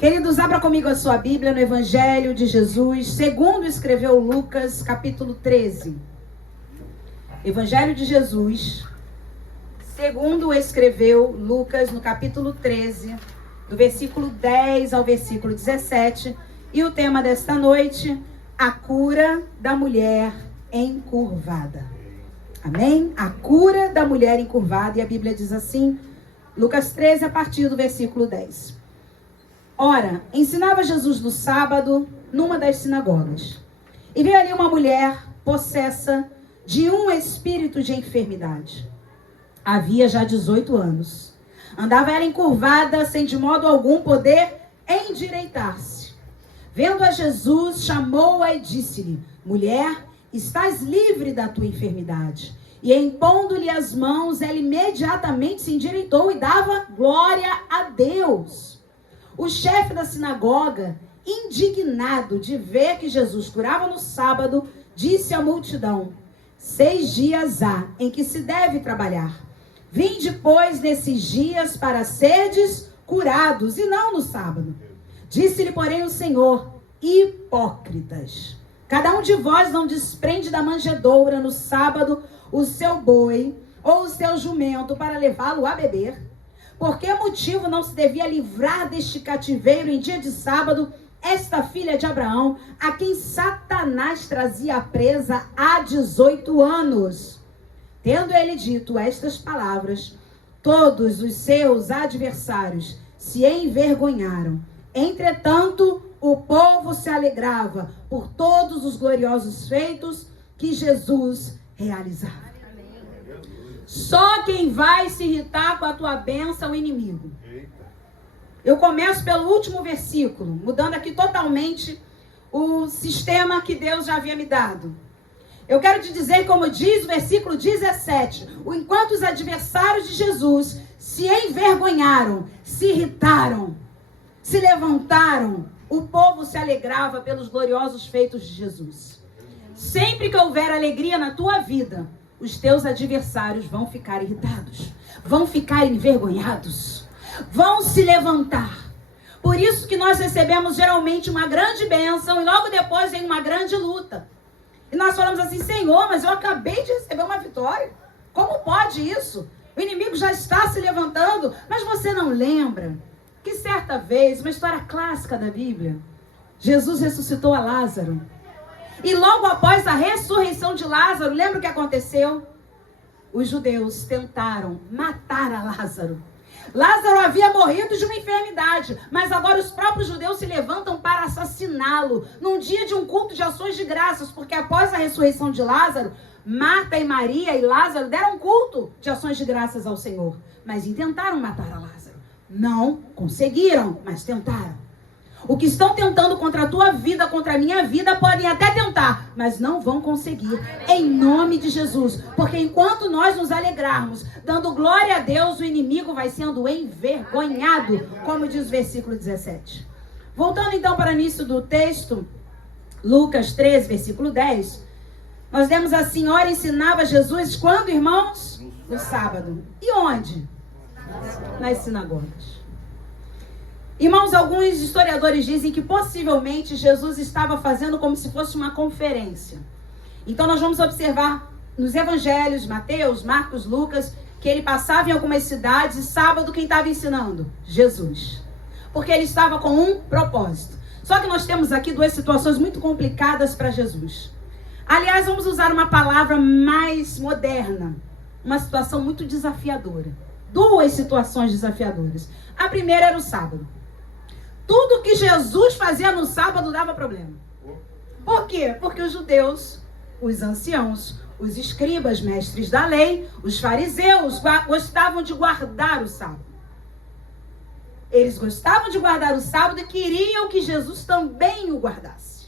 Queridos, abra comigo a sua Bíblia no Evangelho de Jesus, segundo escreveu Lucas, capítulo 13. Evangelho de Jesus, segundo escreveu Lucas, no capítulo 13, do versículo 10 ao versículo 17. E o tema desta noite, a cura da mulher encurvada. Amém? A cura da mulher encurvada. E a Bíblia diz assim, Lucas 13, a partir do versículo 10. Ora, ensinava Jesus no sábado, numa das sinagogas. E veio ali uma mulher possessa de um espírito de enfermidade. Havia já 18 anos. Andava ela encurvada, sem de modo algum poder endireitar-se. Vendo a Jesus, chamou-a e disse-lhe: mulher, estás livre da tua enfermidade. E impondo-lhe as mãos, ela imediatamente se endireitou e dava glória a Deus. O chefe da sinagoga, indignado de ver que Jesus curava no sábado, disse à multidão: 6 dias há em que se deve trabalhar. Vinde, pois, nesses dias para serdes curados, e não no sábado. Disse-lhe, porém, o Senhor: hipócritas, cada um de vós não desprende da manjedoura no sábado o seu boi ou o seu jumento para levá-lo a beber? Por que motivo não se devia livrar deste cativeiro em dia de sábado esta filha de Abraão, a quem Satanás trazia presa há 18 anos? Tendo ele dito estas palavras, todos os seus adversários se envergonharam. Entretanto, o povo se alegrava por todos os gloriosos feitos que Jesus realizava. Só quem vai se irritar com a tua bênção é o inimigo. Eu começo pelo último versículo, mudando aqui totalmente o sistema que Deus já havia me dado. Eu quero te dizer, como diz o versículo 17, enquanto os adversários de Jesus se envergonharam, se irritaram, se levantaram, o povo se alegrava pelos gloriosos feitos de Jesus. Sempre que houver alegria na tua vida, os teus adversários vão ficar irritados, vão ficar envergonhados, vão se levantar. Por isso que nós recebemos geralmente uma grande bênção e logo depois vem uma grande luta. E nós falamos assim: Senhor, mas eu acabei de receber uma vitória. Como pode isso? O inimigo já está se levantando. Mas você não lembra que certa vez, uma história clássica da Bíblia, Jesus ressuscitou a Lázaro. E logo após a ressurreição de Lázaro, lembra o que aconteceu? Os judeus tentaram matar a Lázaro. Lázaro havia morrido de uma enfermidade, mas agora os próprios judeus se levantam para assassiná-lo num dia de um culto de ações de graças, porque após a ressurreição de Lázaro, Marta e Maria e Lázaro deram culto de ações de graças ao Senhor, mas intentaram matar a Lázaro. Não conseguiram, mas tentaram. O que estão tentando contra a tua vida, contra a minha vida, podem até tentar, mas não vão conseguir, em nome de Jesus. Porque enquanto nós nos alegrarmos, dando glória a Deus, o inimigo vai sendo envergonhado, como diz o versículo 17. Voltando então para o início do texto, Lucas 13, versículo 10, nós lemos assim: ora, ensinava Jesus quando, irmãos? No sábado. E onde? Nas sinagogas. Irmãos, alguns historiadores dizem que possivelmente Jesus estava fazendo como se fosse uma conferência. Então nós vamos observar nos evangelhos, Mateus, Marcos, Lucas, que ele passava em algumas cidades e sábado quem estava ensinando? Jesus. Porque ele estava com um propósito. Só que nós temos aqui duas situações muito complicadas para Jesus. Aliás, vamos usar uma palavra mais moderna. Uma situação muito desafiadora. Duas situações desafiadoras. A primeira era o sábado. Tudo que Jesus fazia no sábado dava problema. Por quê? Porque os judeus, os anciãos, os escribas, mestres da lei, os fariseus, gostavam de guardar o sábado. Eles gostavam de guardar o sábado e queriam que Jesus também o guardasse.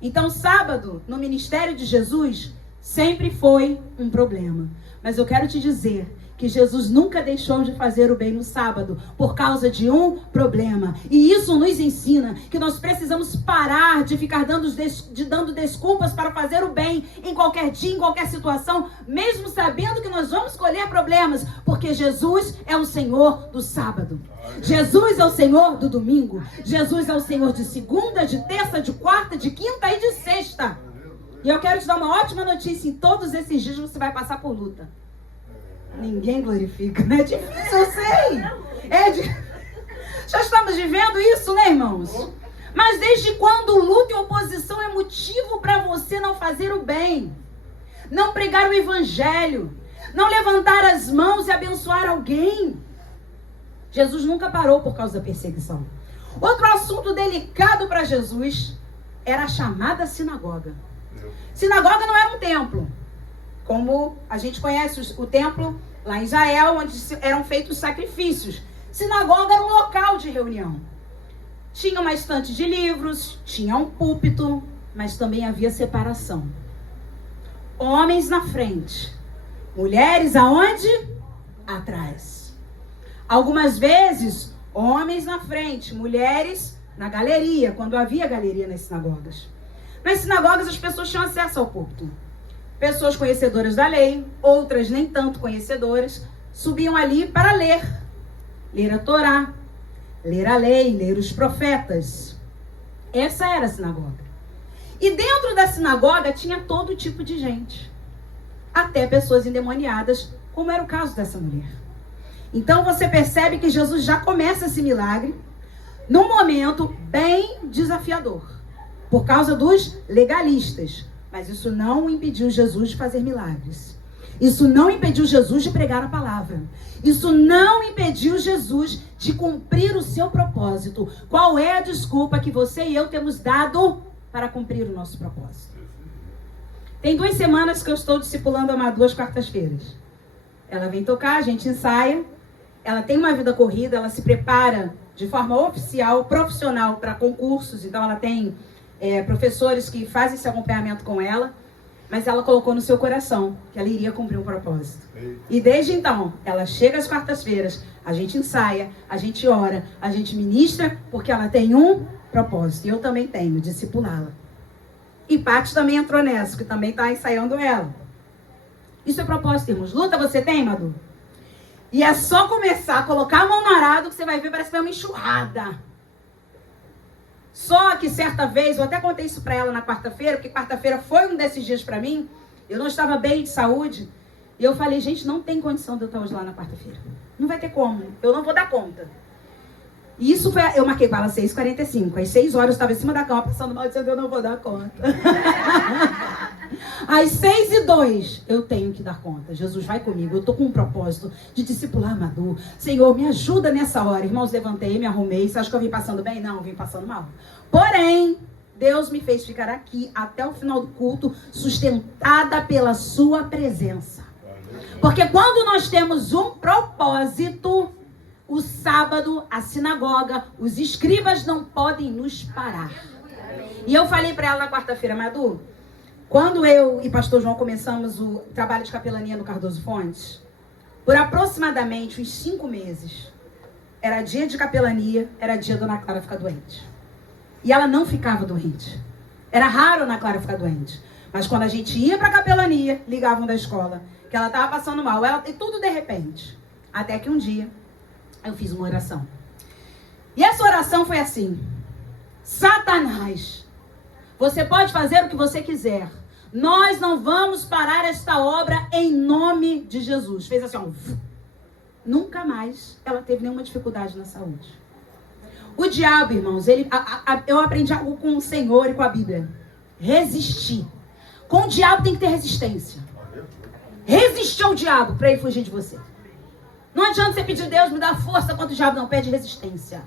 Então, sábado, no ministério de Jesus, sempre foi um problema. Mas eu quero te dizer que Jesus nunca deixou de fazer o bem no sábado por causa de um problema. E isso nos ensina que nós precisamos parar de ficar dando desculpas para fazer o bem em qualquer dia, em qualquer situação, mesmo sabendo que nós vamos colher problemas, porque Jesus é o Senhor do sábado. Jesus é o Senhor do domingo. Jesus é o Senhor de segunda, de terça, de quarta, de quinta e de sexta. E eu quero te dar uma ótima notícia: em todos esses dias você vai passar por luta. Ninguém glorifica, né? É difícil, eu sei. Já estamos vivendo isso, né, irmãos? Mas desde quando luta e oposição é motivo para você não fazer o bem, não pregar o evangelho, não levantar as mãos e abençoar alguém? Jesus nunca parou por causa da perseguição. Outro assunto delicado para Jesus era a chamada sinagoga. Sinagoga não era um templo, como a gente conhece o templo lá em Israel, onde eram feitos sacrifícios. Sinagoga era um local de reunião. Tinha uma estante de livros, tinha um púlpito, mas também havia separação. Homens na frente, mulheres aonde? Atrás. Algumas vezes, homens na frente, mulheres na galeria, quando havia galeria nas sinagogas. Nas sinagogas as pessoas tinham acesso ao púlpito. Pessoas conhecedoras da lei, outras nem tanto conhecedoras, subiam ali para ler. Ler a Torá, ler a lei, ler os profetas. Essa era a sinagoga. E dentro da sinagoga tinha todo tipo de gente. Até pessoas endemoniadas, como era o caso dessa mulher. Então você percebe que Jesus já começa esse milagre num momento bem desafiador, por causa dos legalistas. Mas isso não impediu Jesus de fazer milagres. Isso não impediu Jesus de pregar a palavra. Isso não impediu Jesus de cumprir o seu propósito. Qual é a desculpa que você e eu temos dado para cumprir o nosso propósito? Tem 2 semanas que eu estou discipulando a Madu às quartas-feiras. Ela vem tocar, a gente ensaia. Ela tem uma vida corrida, ela se prepara de forma oficial, profissional para concursos. Então ela tem professores que fazem esse acompanhamento com ela, mas ela colocou no seu coração que ela iria cumprir um propósito. E desde então, ela chega às quartas-feiras, a gente ensaia, a gente ora, a gente ministra, porque ela tem um propósito. E eu também tenho, discipulá-la. E Paty também entrou nessa, que também está ensaiando ela. Isso é propósito, irmãos. Luta você tem, Madu? E é só começar a colocar a mão no arado que você vai ver, parece que vai uma enxurrada. Só que certa vez, eu até contei isso para ela na quarta-feira, porque quarta-feira foi um desses dias para mim, eu não estava bem de saúde, e eu falei, gente, não tem condição de eu estar hoje lá na quarta-feira. Não vai ter como, eu não vou dar conta. E isso foi, eu marquei para ela 6h45, às 6 horas eu estava em cima da cama, passando mal, dizendo, eu não vou dar conta. Às 6h02, eu tenho que dar conta. Jesus vai comigo, eu estou com um propósito de discipular Madu. Senhor, me ajuda nessa hora. Irmãos, levantei, me arrumei. Você acha que eu vim passando bem? Não, eu vim passando mal. Porém, Deus me fez ficar aqui até o final do culto, sustentada pela sua presença. Porque quando nós temos um propósito, o sábado, a sinagoga, os escribas não podem nos parar. E eu falei para ela na quarta-feira, Madu, quando eu e pastor João começamos o trabalho de capelania no Cardoso Fontes, por aproximadamente uns 5 meses, era dia de capelania, era dia da Ana Clara ficar doente. E ela não ficava doente. Era raro a Ana Clara ficar doente. Mas quando a gente ia para a capelania, ligavam da escola, que ela estava passando mal, e tudo de repente. Até que um dia, eu fiz uma oração. E essa oração foi assim: Satanás, você pode fazer o que você quiser. Nós não vamos parar esta obra em nome de Jesus. Fez assim, ó. Nunca mais ela teve nenhuma dificuldade na saúde. O diabo, irmãos, eu aprendi algo com o Senhor e com a Bíblia. Resistir. Com o diabo tem que ter resistência. Resistir ao diabo para ele fugir de você. Não adianta você pedir, Deus, me dá força contra o diabo. Não, pede resistência.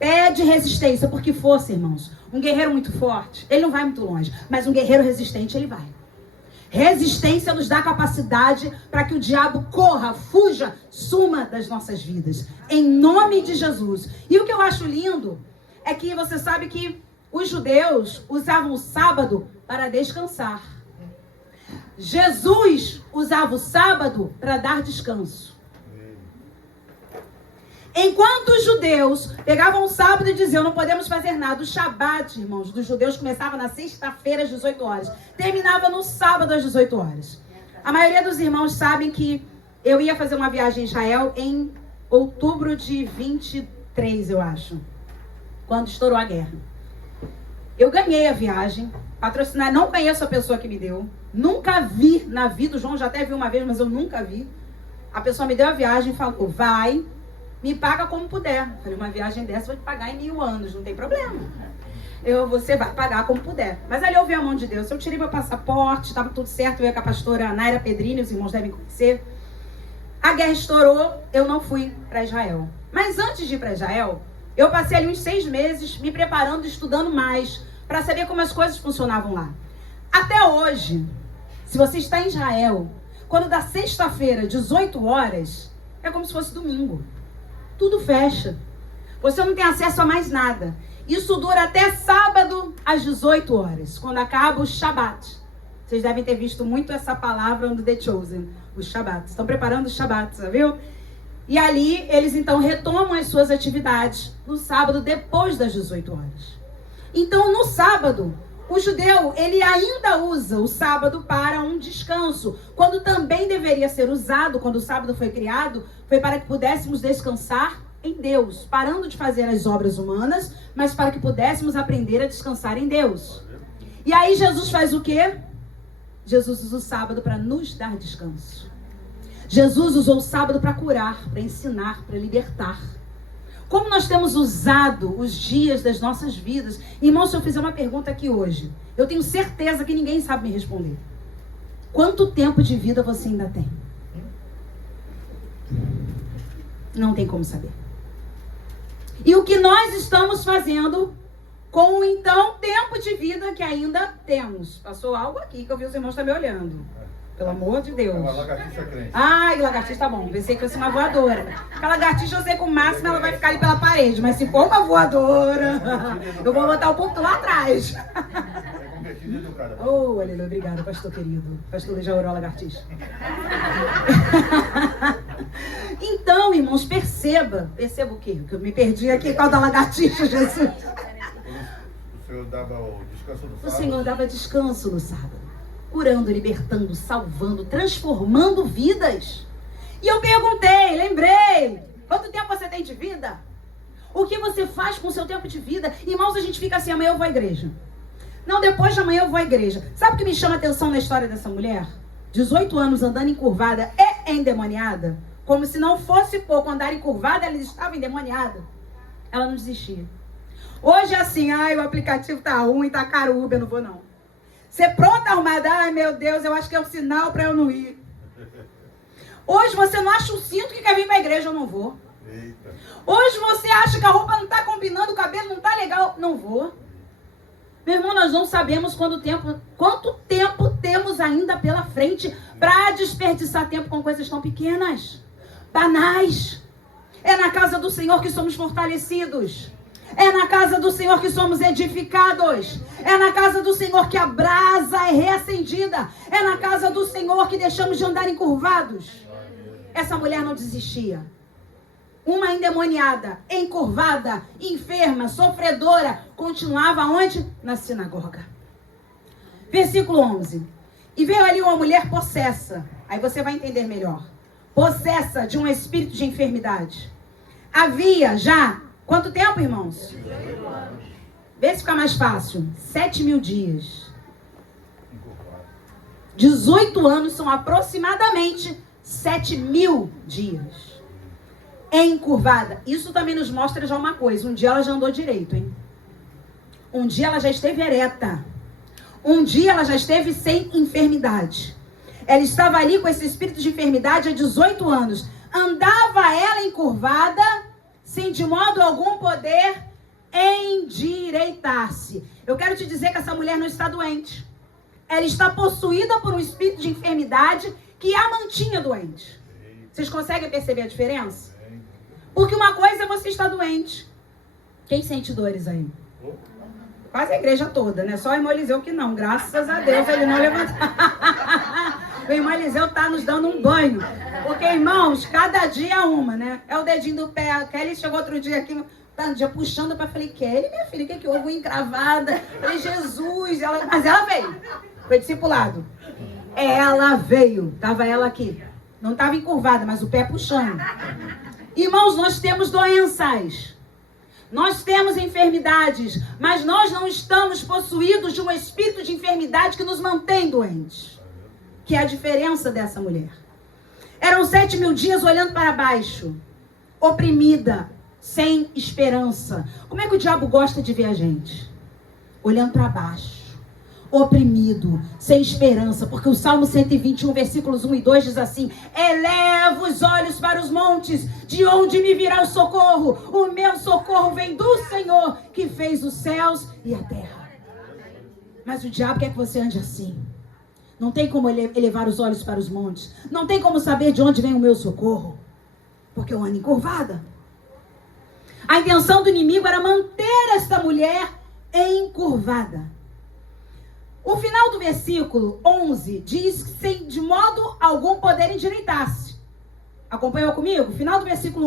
Pede resistência, porque força, irmãos. Um guerreiro muito forte, ele não vai muito longe. Mas um guerreiro resistente, ele vai. Resistência nos dá capacidade para que o diabo corra, fuja, suma das nossas vidas. Em nome de Jesus. E o que eu acho lindo é que você sabe que os judeus usavam o sábado para descansar. Jesus usava o sábado para dar descanso. Enquanto os judeus pegavam o sábado e diziam, não podemos fazer nada. O Shabat, irmãos, dos judeus começava na sexta-feira às 18 horas. Terminava no sábado às 18 horas. A maioria dos irmãos sabem que eu ia fazer uma viagem a Israel em outubro de 23, eu acho. Quando estourou a guerra. Eu ganhei a viagem. Patrocinar, não conheço a pessoa que me deu. Nunca vi na vida. O João já até viu uma vez, mas eu nunca vi. A pessoa me deu a viagem e falou, vai... Me paga como puder. Falei, uma viagem dessa eu vou te pagar em 1000 anos, não tem problema. Você vai pagar como puder. Mas ali eu vi a mão de Deus. Eu tirei meu passaporte, estava tudo certo. Eu ia com a pastora Naira Pedrini, os irmãos devem conhecer. A guerra estourou, eu não fui para Israel. Mas antes de ir para Israel, eu passei ali uns 6 meses me preparando, estudando mais, para saber como as coisas funcionavam lá. Até hoje, se você está em Israel, quando dá sexta-feira, 18 horas, é como se fosse domingo. Tudo fecha. Você não tem acesso a mais nada. Isso dura até sábado às 18 horas, quando acaba o Shabat. Vocês devem ter visto muito essa palavra no The Chosen, o Shabat. Estão preparando o Shabat, viu? E ali, eles então retomam as suas atividades no sábado, depois das 18 horas. Então, no sábado, o judeu, ele ainda usa o sábado para um descanso, quando também deveria ser usado, quando o sábado foi criado, foi para que pudéssemos descansar em Deus, parando de fazer as obras humanas, mas para que pudéssemos aprender a descansar em Deus. E aí Jesus faz o quê? Jesus usa o sábado para nos dar descanso. Jesus usou o sábado para curar, para ensinar, para libertar. Como nós temos usado os dias das nossas vidas? Irmão, se eu fizer uma pergunta aqui hoje, eu tenho certeza que ninguém sabe me responder. Quanto tempo de vida você ainda tem? Não tem como saber. E o que nós estamos fazendo com o então tempo de vida que ainda temos? Passou algo aqui que eu vi os irmãos estão me olhando. Pelo amor de Deus. Uma lagartixa crente. Ai, lagartixa tá bom. Pensei que fosse uma voadora. Aquela lagartixa eu sei que o máximo ela vai ficar ali pela parede. Mas se for uma voadora, eu vou botar o ponto lá atrás. Oh, aleluia. Obrigada, pastor querido. Pastor já orou a lagartixa. Então, irmãos, perceba o quê? Que eu me perdi aqui com a da lagartixa, Jesus. O Senhor dava o descanso no sábado. O Senhor dava descanso no sábado. Curando, libertando, salvando, transformando vidas. E eu perguntei, lembrei, quanto tempo você tem de vida? O que você faz com o seu tempo de vida? Irmãos, a gente fica assim, amanhã eu vou à igreja. Não, depois de amanhã eu vou à igreja. Sabe o que me chama a atenção na história dessa mulher? 18 anos andando encurvada e endemoniada. Como se não fosse pouco andar encurvada, ela estava endemoniada. Ela não desistia. Hoje é assim, o aplicativo tá ruim, tá caro, Uber, eu não vou não. Você pronta, arrumada, ai meu Deus, eu acho que é um sinal para eu não ir. Hoje você não acha um cinto que quer vir para a igreja, eu não vou. Eita. Hoje você acha que a roupa não está combinando, o cabelo não está legal, não vou. Meu irmão, nós não sabemos quanto tempo temos ainda pela frente para desperdiçar tempo com coisas tão pequenas, banais. É na casa do Senhor que somos fortalecidos. É na casa do Senhor que somos edificados. É na casa do Senhor que a brasa é reacendida. É na casa do Senhor que deixamos de andar encurvados. Essa mulher não desistia. Uma endemoniada, encurvada, enferma, sofredora, continuava onde? Na sinagoga. Versículo 11. E veio ali uma mulher possessa. Aí você vai entender melhor. Possessa de um espírito de enfermidade. Havia já... Quanto tempo, irmãos? 18 anos. Vê se fica mais fácil. 7.000 dias. 18 anos são aproximadamente 7.000 dias. Encurvada. Isso também nos mostra já uma coisa. Um dia ela já andou direito, hein? Um dia ela já esteve ereta. Um dia ela já esteve sem enfermidade. Ela estava ali com esse espírito de enfermidade há 18 anos. Andava ela encurvada, sem de modo algum poder endireitar-se. Eu quero te dizer que essa mulher não está doente. Ela está possuída por um espírito de enfermidade que a mantinha doente. Vocês conseguem perceber a diferença? Porque uma coisa é você estar doente. Quem sente dores aí? Quase a igreja toda, né? Só o irmão Eliseu que não. Graças a Deus ele não levantou. O irmão Eliseu está nos dando um banho. Porque, irmãos, cada dia é uma, né? É o dedinho do pé. A Kelly chegou outro dia aqui, tá um dia puxando para falei, Kelly, minha filha, o que houve? Encravada. Falei, Jesus. Mas ela veio. Foi discipulado. Ela veio. Tava ela aqui. Não estava encurvada, mas o pé puxando. Irmãos, nós temos doenças. Nós temos enfermidades. Mas nós não estamos possuídos de um espírito de enfermidade que nos mantém doentes. Que é a diferença dessa mulher. Eram 7.000 dias olhando para baixo. Oprimida. Sem esperança. Como é que o diabo gosta de ver a gente? Olhando para baixo. Oprimido, sem esperança, porque o Salmo 121, versículos 1 e 2 diz assim: eleva os olhos para os montes, de onde me virá o socorro? O meu socorro vem do Senhor, que fez os céus e a terra. Mas o diabo quer que você ande assim. Não tem como elevar os olhos para os montes, não tem como saber de onde vem o meu socorro, porque eu ando encurvada. A intenção do inimigo era manter esta mulher encurvada. O final do versículo 11 diz que sem de modo algum poder endireitar-se. Acompanhou comigo? Final do versículo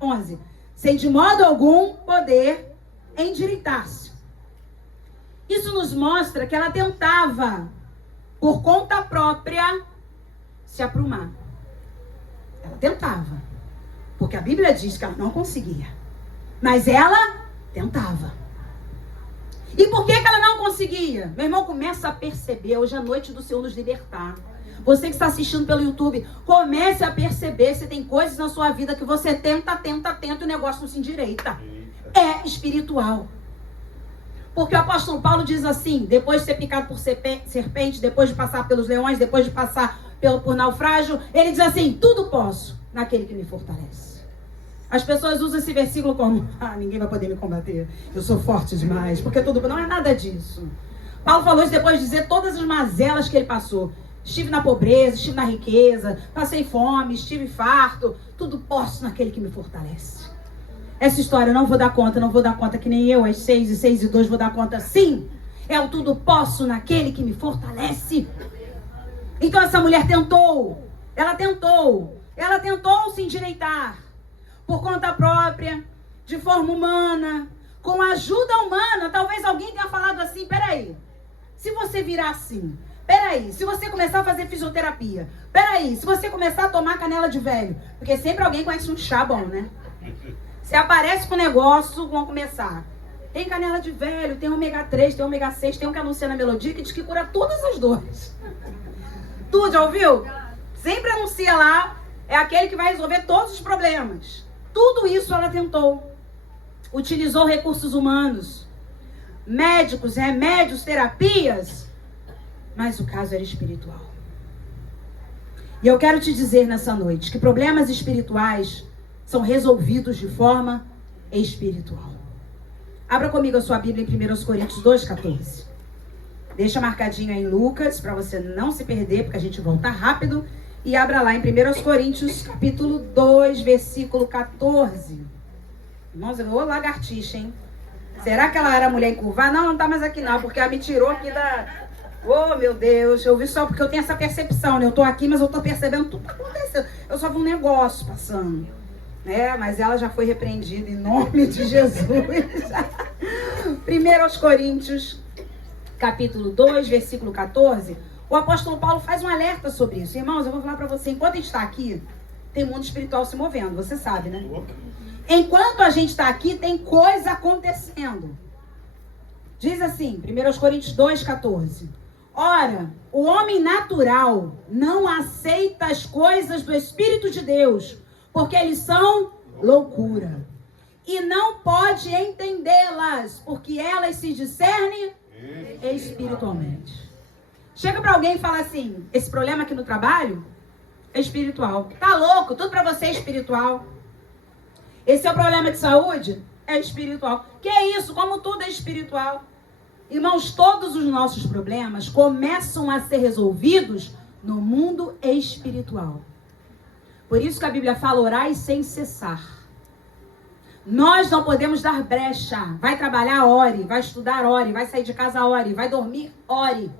11. Sem de modo algum poder endireitar-se. Isso nos mostra que ela tentava, por conta própria, se aprumar. Ela tentava. Porque a Bíblia diz que ela não conseguia. Mas ela tentava. E por que ela não conseguia? Meu irmão, começa a perceber. Hoje é a noite do Senhor nos libertar. Você que está assistindo pelo YouTube, comece a perceber se tem coisas na sua vida que você tenta e o negócio não se endireita. É espiritual. Porque o apóstolo Paulo diz assim, depois de ser picado por serpente, depois de passar pelos leões, depois de passar por naufrágio, ele diz assim, tudo posso naquele que me fortalece. As pessoas usam esse versículo como, ninguém vai poder me combater, eu sou forte demais, porque tudo... Não é nada disso. Paulo falou isso depois de dizer todas as mazelas que ele passou. Estive na pobreza, estive na riqueza, passei fome, estive farto, tudo posso naquele que me fortalece. Essa história eu não vou dar conta que nem eu, às 6:02 vou dar conta. Sim, é o tudo posso naquele que me fortalece. Então essa mulher tentou se endireitar. Por conta própria, de forma humana, com ajuda humana. Talvez alguém tenha falado assim, peraí, se você virar assim, peraí, se você começar a fazer fisioterapia, peraí, se você começar a tomar canela de velho, porque sempre alguém conhece um chá bom, né? Se aparece com o negócio, vão começar. Tem canela de velho, tem ômega 3, tem ômega 6, tem um que anuncia na Melodia que diz que cura todas as dores. Tu já ouviu? Sempre anuncia lá, é aquele que vai resolver todos os problemas. Tudo isso ela tentou. Utilizou recursos humanos, médicos, remédios, terapias, mas o caso era espiritual. E eu quero te dizer nessa noite que problemas espirituais são resolvidos de forma espiritual. Abra comigo a sua Bíblia em 1 Coríntios 2,14. Deixa marcadinho aí em Lucas, para você não se perder, porque a gente volta rápido. E abra lá em 1 Coríntios, capítulo 2, versículo 14. Nossa, ô lagartixa, hein? Será que ela era mulher encurvada? Não, não tá mais aqui não, porque ela me tirou aqui da... Oh, meu Deus, eu vi só porque eu tenho essa percepção, né? Eu tô aqui, mas eu tô percebendo tudo que tá acontecendo. Eu só vi um negócio passando, né? Mas ela já foi repreendida em nome de Jesus. 1 Coríntios, capítulo 2, versículo 14... O apóstolo Paulo faz um alerta sobre isso. Irmãos, eu vou falar para você, enquanto a gente está aqui, tem mundo espiritual se movendo, você sabe, né? Enquanto a gente está aqui, tem coisa acontecendo. Diz assim, 1 Coríntios 2,14. Ora, o homem natural não aceita as coisas do Espírito de Deus, porque eles são loucura. E não pode entendê-las, porque elas se discernem espiritualmente. Chega pra alguém e fala assim, esse problema aqui no trabalho é espiritual. Tá louco, tudo pra você é espiritual. Esse é o problema de saúde? É espiritual. Que é isso? Como tudo é espiritual. Irmãos, todos os nossos problemas começam a ser resolvidos no mundo espiritual. Por isso que a Bíblia fala, orai sem cessar. Nós não podemos dar brecha. Vai trabalhar, ore. Vai estudar, ore. Vai sair de casa, ore. Vai dormir, ore.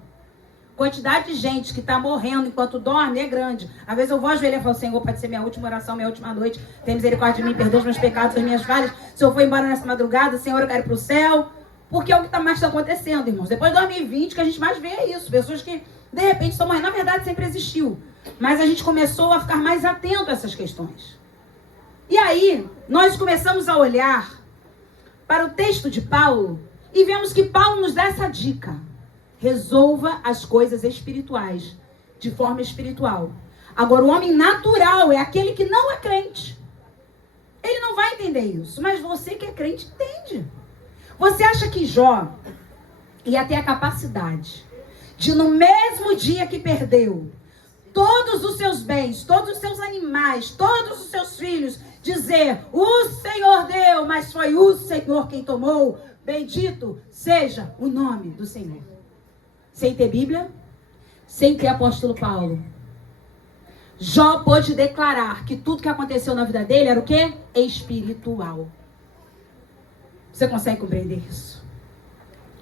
Quantidade de gente que está morrendo enquanto dorme é grande. Às vezes eu vou ajoelhar e falo, Senhor, pode ser minha última oração, minha última noite. Tem misericórdia de mim, perdoa os meus pecados, as minhas falhas. Se eu for embora nessa madrugada, Senhor, eu quero ir para o céu. Porque é o que mais está acontecendo, irmãos. Depois de 2020, que a gente mais vê é isso. Pessoas que, de repente, estão morrendo. Na verdade, sempre existiu. Mas a gente começou a ficar mais atento a essas questões. E aí, nós começamos a olhar para o texto de Paulo e vemos que Paulo nos dá essa dica. Resolva as coisas espirituais, de forma espiritual. Agora, o homem natural é aquele que não é crente. Ele não vai entender isso, mas você que é crente entende. Você acha que Jó ia ter a capacidade de, no mesmo dia que perdeu todos os seus bens, todos os seus animais, todos os seus filhos, dizer, o Senhor deu, mas foi o Senhor quem tomou, bendito seja o nome do Senhor. Sem ter Bíblia, sem ter apóstolo Paulo. Jó pôde declarar que tudo que aconteceu na vida dele era o quê? Espiritual. Você consegue compreender isso?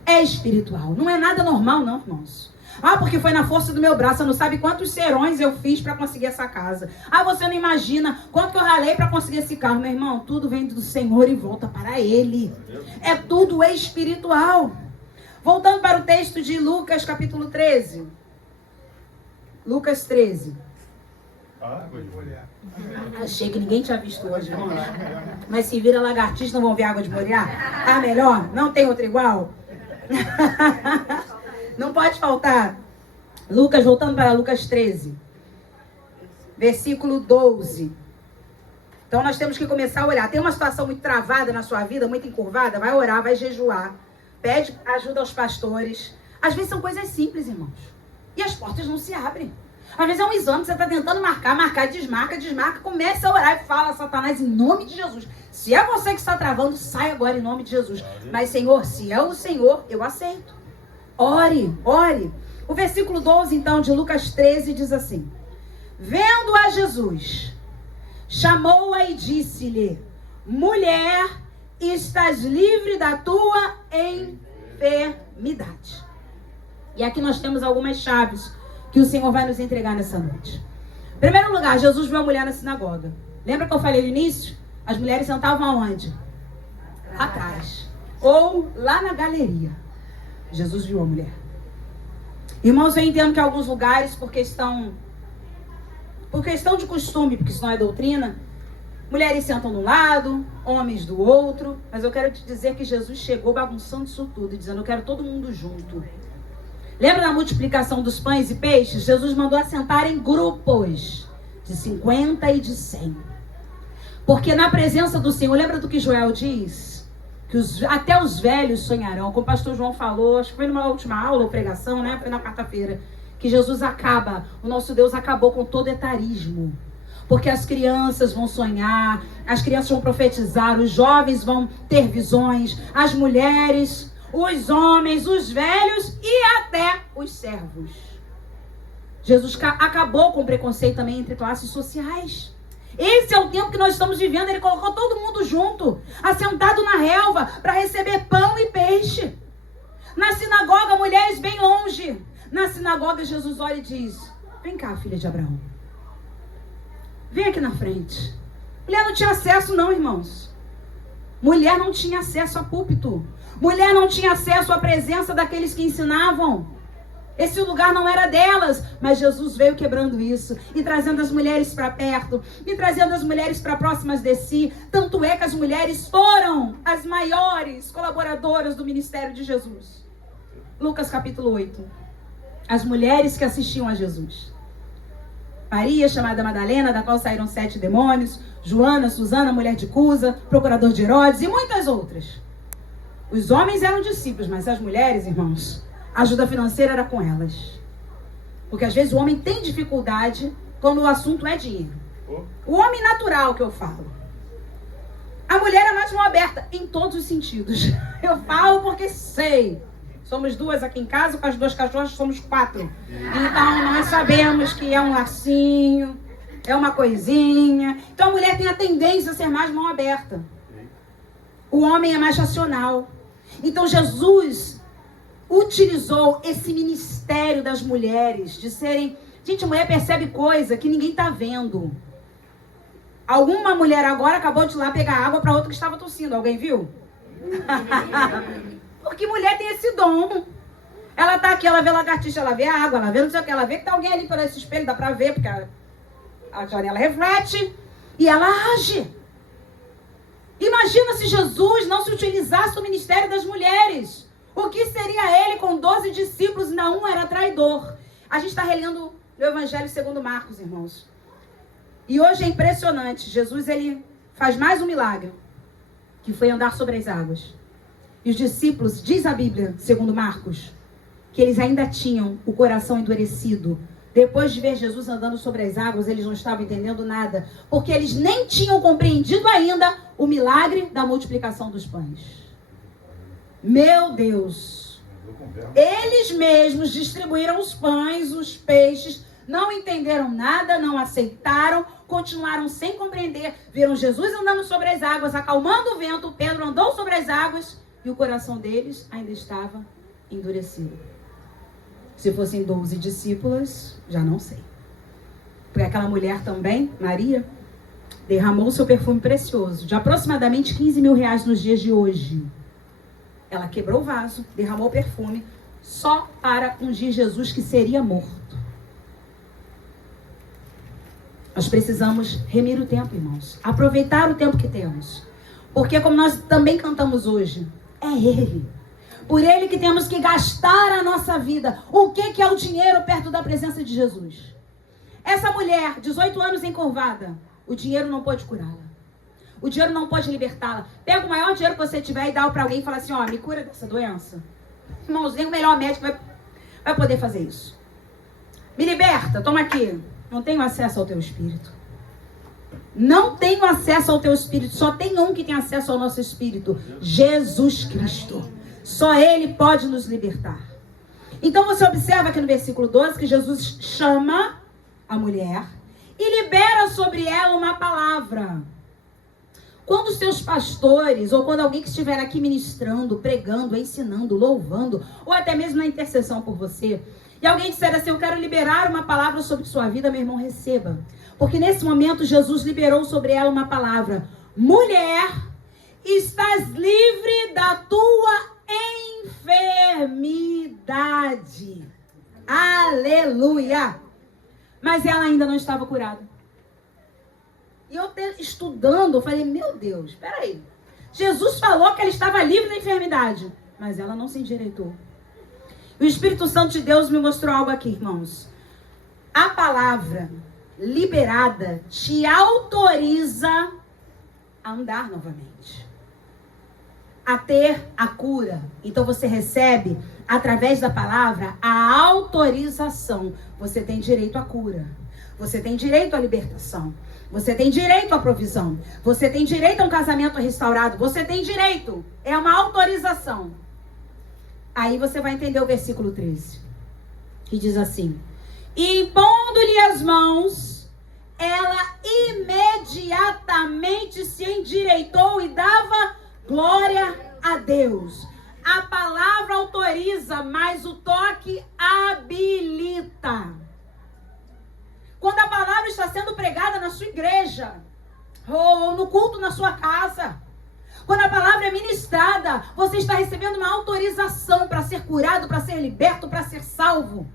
É espiritual. Não é nada normal, não, irmãos. Ah, porque foi na força do meu braço. Você não sabe quantos serões eu fiz para conseguir essa casa. Ah, você não imagina quanto que eu ralei para conseguir esse carro. Meu irmão, tudo vem do Senhor e volta para Ele. É tudo espiritual. Voltando para o texto de Lucas, capítulo 13. Lucas 13. Achei que ninguém tinha visto hoje, irmão. Mas se vira lagartixa, não vão ver água de Moriá? Ah, melhor? Não tem outro igual? Não pode faltar. Lucas, voltando para Lucas 13. Versículo 12. Então nós temos que começar a orar. Tem uma situação muito travada na sua vida, muito encurvada? Vai orar, vai jejuar. Pede ajuda aos pastores. Às vezes são coisas simples, irmãos. E as portas não se abrem. Às vezes é um exame que você está tentando marcar, desmarca. Comece a orar e fala, Satanás, em nome de Jesus. Se é você que está travando, sai agora em nome de Jesus. Mas, Senhor, se é o Senhor, eu aceito. Ore. O versículo 12, então, de Lucas 13, diz assim. Vendo a Jesus, chamou-a e disse-lhe, mulher, estás livre da tua enfermidade. E aqui nós temos algumas chaves que o Senhor vai nos entregar nessa noite. Em primeiro lugar, Jesus viu a mulher na sinagoga. Lembra que eu falei no início? As mulheres sentavam aonde? Lá atrás. Ou lá na galeria. Jesus viu a mulher. Irmãos, eu entendo que em alguns lugares, por questão de costume, porque isso não é doutrina, mulheres sentam de um lado, homens do outro. Mas eu quero te dizer que Jesus chegou bagunçando isso tudo, dizendo, eu quero todo mundo junto. Lembra da multiplicação dos pães e peixes? Jesus mandou assentar em grupos de 50 e de 100. Porque na presença do Senhor, lembra do que Joel diz? Que até os velhos sonharão. Como o pastor João falou, acho que foi numa última aula ou pregação, né? Foi na quarta-feira. Que Jesus o nosso Deus acabou com todo etarismo. Porque as crianças vão sonhar, as crianças vão profetizar, os jovens vão ter visões, as mulheres, os homens, os velhos e até os servos. Jesus acabou com o preconceito também entre classes sociais. Esse é o tempo que nós estamos vivendo. Ele colocou todo mundo junto, assentado na relva, para receber pão e peixe. Na sinagoga, mulheres bem longe. Na sinagoga, Jesus olha e diz, vem cá, filha de Abraão. Vem aqui na frente. Mulher não tinha acesso não, irmãos. Mulher não tinha acesso a púlpito. Mulher não tinha acesso à presença daqueles que ensinavam. Esse lugar não era delas, mas Jesus veio quebrando isso e trazendo as mulheres para perto e trazendo as mulheres para próximas de si. Tanto é que as mulheres foram as maiores colaboradoras do ministério de Jesus. Lucas capítulo 8. As mulheres que assistiam a Jesus. Maria, chamada Madalena, da qual saíram 7 demônios. Joana, Susana, mulher de Cusa, procurador de Herodes e muitas outras. Os homens eram discípulos, mas as mulheres, irmãos, a ajuda financeira era com elas. Porque às vezes o homem tem dificuldade quando o assunto é dinheiro. O homem natural que eu falo. A mulher é mais mão aberta em todos os sentidos. Eu falo porque sei. Somos 2 aqui em casa, com as 2 cachorras somos 4. Então nós sabemos que é um lacinho, é uma coisinha. Então a mulher tem a tendência a ser mais mão aberta. O homem é mais racional. Então Jesus utilizou esse ministério das mulheres, de serem... Gente, a mulher percebe coisa que ninguém está vendo. Alguma mulher agora acabou de ir lá pegar água para outra que estava tossindo. Alguém viu? Porque mulher tem esse dom. Ela tá aqui, ela vê lagartixa, ela vê a água, ela vê não sei o que, ela vê que tá alguém ali por esse espelho, dá pra ver, porque a janela reflete, e ela age. Imagina se Jesus não se utilizasse do ministério das mulheres. O que seria ele com 12 discípulos e não um era traidor? A gente está relendo o Evangelho segundo Marcos, irmãos. E hoje é impressionante. Jesus, ele faz mais um milagre, que foi andar sobre as águas. E os discípulos, diz a Bíblia, segundo Marcos, que eles ainda tinham o coração endurecido. Depois de ver Jesus andando sobre as águas, eles não estavam entendendo nada, porque eles nem tinham compreendido ainda o milagre da multiplicação dos pães. Meu Deus! Eles mesmos distribuíram os pães, os peixes, não entenderam nada, não aceitaram, continuaram sem compreender. Viram Jesus andando sobre as águas, acalmando o vento, Pedro andou sobre as águas e o coração deles ainda estava endurecido. Se fossem 12 discípulas, já não sei. Porque aquela mulher também, Maria, derramou seu perfume precioso, de aproximadamente 15 mil reais nos dias de hoje. Ela quebrou o vaso, derramou o perfume, só para ungir Jesus que seria morto. Nós precisamos remir o tempo, irmãos. Aproveitar o tempo que temos. Porque como nós também cantamos hoje, é Ele. Por Ele que temos que gastar a nossa vida. O que é o dinheiro perto da presença de Jesus? Essa mulher, 18 anos encurvada, o dinheiro não pode curá-la. O dinheiro não pode libertá-la. Pega o maior dinheiro que você tiver e dá para alguém e fala assim, ó, me cura dessa doença. Irmãos, nem o melhor médico vai poder fazer isso. Me liberta, toma aqui. Não tenho acesso ao teu espírito. Não tenho acesso ao teu espírito. Só tem um que tem acesso ao nosso espírito. Jesus Cristo. Só Ele pode nos libertar. Então você observa aqui no versículo 12 que Jesus chama a mulher e libera sobre ela uma palavra. Quando os seus pastores, ou quando alguém que estiver aqui ministrando, pregando, ensinando, louvando, ou até mesmo na intercessão por você, e alguém disser assim, eu quero liberar uma palavra sobre sua vida, meu irmão, receba. Porque nesse momento Jesus liberou sobre ela uma palavra. Mulher, estás livre da tua enfermidade. Aleluia! Mas ela ainda não estava curada. E eu estudando, eu falei, meu Deus, espera aí. Jesus falou que ela estava livre da enfermidade, mas ela não se endireitou. O Espírito Santo de Deus me mostrou algo aqui, irmãos. A palavra liberada te autoriza a andar novamente, a ter a cura. Então você recebe, através da palavra, a autorização. Você tem direito à cura. Você tem direito à libertação. Você tem direito à provisão. Você tem direito a um casamento restaurado. Você tem direito. É uma autorização. Aí você vai entender o versículo 13. Que diz assim. E impondo-lhe as mãos, ela imediatamente se endireitou e dava glória a Deus. A palavra autoriza, mas o toque habilita. Quando a palavra está sendo pregada na sua igreja, ou no culto na sua casa, quando a palavra é ministrada, você está recebendo uma autorização para ser curado, para ser liberto, para ser salvo.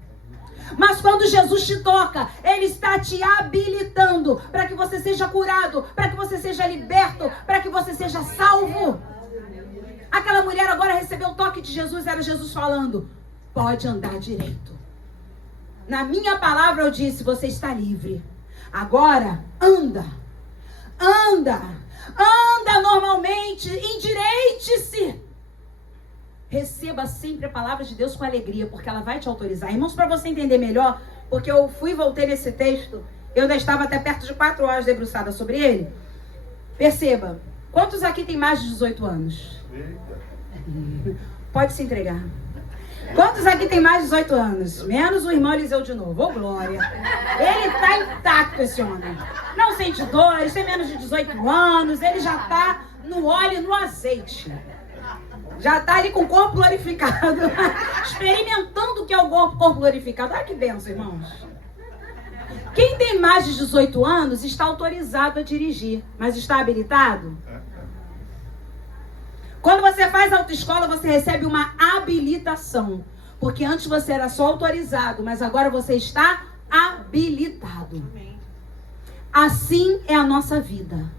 Mas quando Jesus te toca, Ele está te habilitando para que você seja curado, para que você seja liberto, para que você seja salvo. Aquela mulher agora recebeu o toque de Jesus, era Jesus falando, pode andar direito. Na minha palavra eu disse, você está livre. Agora, anda. Anda. Anda normalmente. Endireite-se. Receba sempre a palavra de Deus com alegria, porque ela vai te autorizar. Irmãos, para você entender melhor, porque eu fui e voltei nesse texto, eu ainda estava até perto de 4 horas debruçada sobre ele. Perceba, quantos aqui tem mais de 18 anos? Pode se entregar. Quantos aqui tem mais de 18 anos? Menos o irmão Eliseu de novo. Ô, glória. Ele está intacto, esse homem. Não sente dores, tem menos de 18 anos. Ele já está no óleo e no azeite. Já está ali com o corpo glorificado. Experimentando o que é o corpo glorificado. Olha que benção, irmãos. Quem tem mais de 18 anos está autorizado a dirigir, mas está habilitado? Quando você faz autoescola, você recebe uma habilitação. Porque antes você era só autorizado, mas agora você está habilitado. Assim é a nossa vida.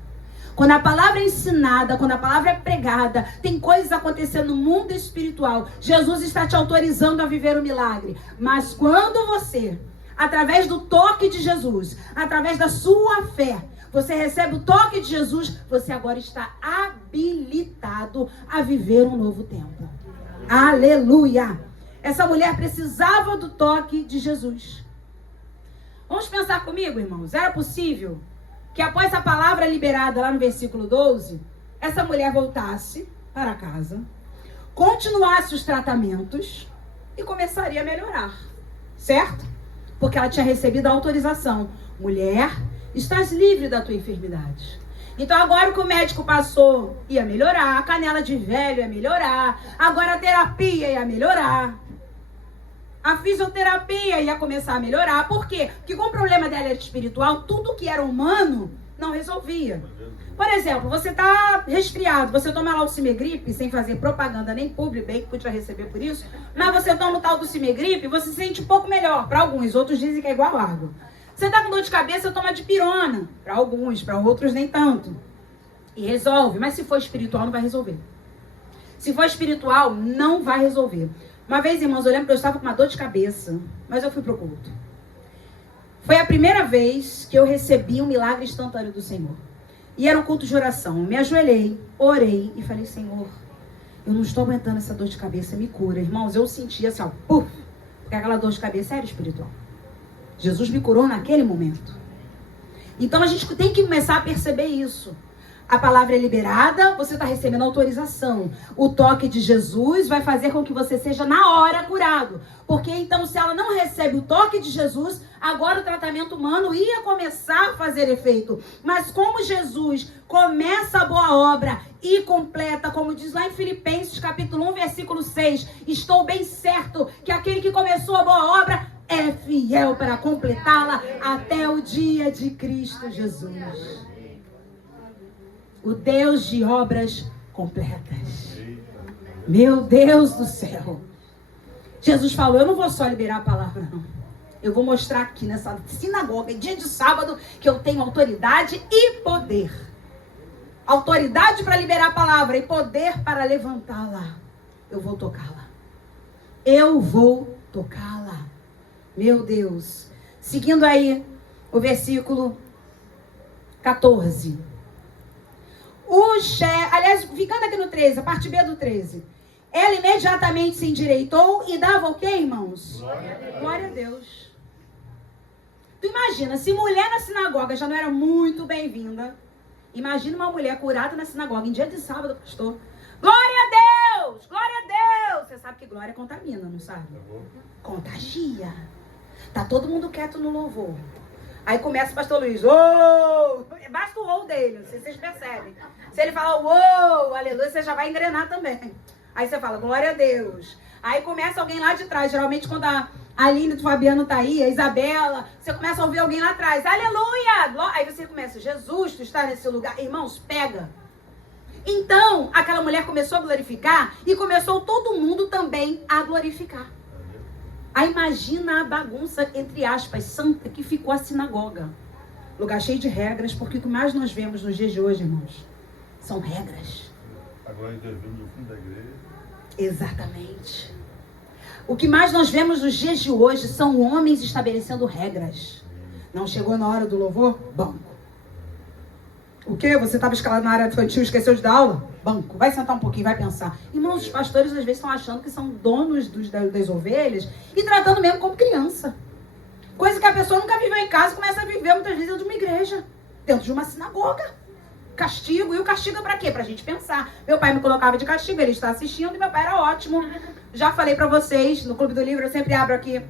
Quando a palavra é ensinada, quando a palavra é pregada, tem coisas acontecendo no mundo espiritual. Jesus está te autorizando a viver o milagre. Mas quando você, através do toque de Jesus, através da sua fé, você recebe o toque de Jesus, você agora está habilitado a viver um novo tempo. Aleluia! Essa mulher precisava do toque de Jesus. Vamos pensar comigo, irmãos? Era possível que após a palavra liberada lá no versículo 12, essa mulher voltasse para casa, continuasse os tratamentos e começaria a melhorar, certo? Porque ela tinha recebido a autorização. Mulher, estás livre da tua enfermidade. Então agora o que o médico passou ia melhorar, a canela de velho ia melhorar, agora a terapia ia melhorar. A fisioterapia ia começar a melhorar. Por quê? Porque como o problema dela era espiritual, tudo que era humano não resolvia. Por exemplo, você está resfriado, você toma lá o Cimegripe, sem fazer propaganda nem publi, bem que podia receber por isso, mas você toma o tal do Cimegripe, você se sente um pouco melhor. Para alguns, outros dizem que é igual água. Você está com dor de cabeça, você toma dipirona. Para alguns, para outros nem tanto. E resolve. Mas se for espiritual, não vai resolver. Se for espiritual, não vai resolver. Uma vez, irmãos, eu lembro que eu estava com uma dor de cabeça, mas eu fui pro culto. Foi a primeira vez que eu recebi um milagre instantâneo do Senhor. E era um culto de oração. Eu me ajoelhei, orei e falei, Senhor, eu não estou aguentando essa dor de cabeça, me cura. Irmãos, eu senti assim, ó, puf, porque aquela dor de cabeça era espiritual. Jesus me curou naquele momento. Então a gente tem que começar a perceber isso. A palavra é liberada, você está recebendo autorização. O toque de Jesus vai fazer com que você seja na hora curado. Porque então, se ela não recebe o toque de Jesus, agora o tratamento humano ia começar a fazer efeito. Mas como Jesus começa a boa obra e completa, como diz lá em Filipenses capítulo 1, versículo 6, estou bem certo que aquele que começou a boa obra é fiel para completá-la até o dia de Cristo Jesus. O Deus de obras completas. Meu Deus do céu. Jesus falou, eu não vou só liberar a palavra, não. Eu vou mostrar aqui nessa sinagoga, dia de sábado, que eu tenho autoridade e poder. Autoridade para liberar a palavra e poder para levantá-la. Eu vou tocá-la. Eu vou tocá-la. Meu Deus. Seguindo aí o versículo 14. Aliás, ficando aqui no 13, a parte B do 13. Ela imediatamente se endireitou e dava o quê, irmãos? Glória a Deus. Tu imagina, se mulher na sinagoga já não era muito bem-vinda, imagina uma mulher curada na sinagoga em dia de sábado, pastor. Glória a Deus! Glória a Deus! Você sabe que glória contamina, não sabe? Contagia. Tá todo mundo quieto no louvor. Aí começa o pastor Luiz, oh! Basta o oh dele, não sei se vocês percebem. Se ele falar oh, aleluia, você já vai engrenar também. Aí você fala, glória a Deus. Aí começa alguém lá de trás, geralmente quando a Aline do Fabiano tá aí, a Isabela, você começa a ouvir alguém lá atrás, aleluia! Aí você começa, Jesus, tu está nesse lugar. Irmãos, pega. Então, aquela mulher começou a glorificar e começou todo mundo também a glorificar. Aí imagina a bagunça, entre aspas, santa que ficou a sinagoga. Lugar cheio de regras, porque o que mais nós vemos nos dias de hoje, irmãos, são regras. A glória de Deus vindo do fundo da igreja. Exatamente. O que mais nós vemos nos dias de hoje são homens estabelecendo regras. Não chegou na hora do louvor? Banco. O quê? Você estava escalado na área infantil, esqueceu de dar aula? Banco. Vai sentar um pouquinho, vai pensar. Irmãos, os pastores às vezes estão achando que são donos das ovelhas e tratando mesmo como criança. Coisa que a pessoa nunca viveu em casa e começa a viver muitas vezes dentro de uma igreja, dentro de uma sinagoga. Castigo. E o castigo é pra quê? Pra gente pensar. Meu pai me colocava de castigo, ele está assistindo e meu pai era ótimo. Já falei pra vocês, no Clube do Livro, eu sempre abro aqui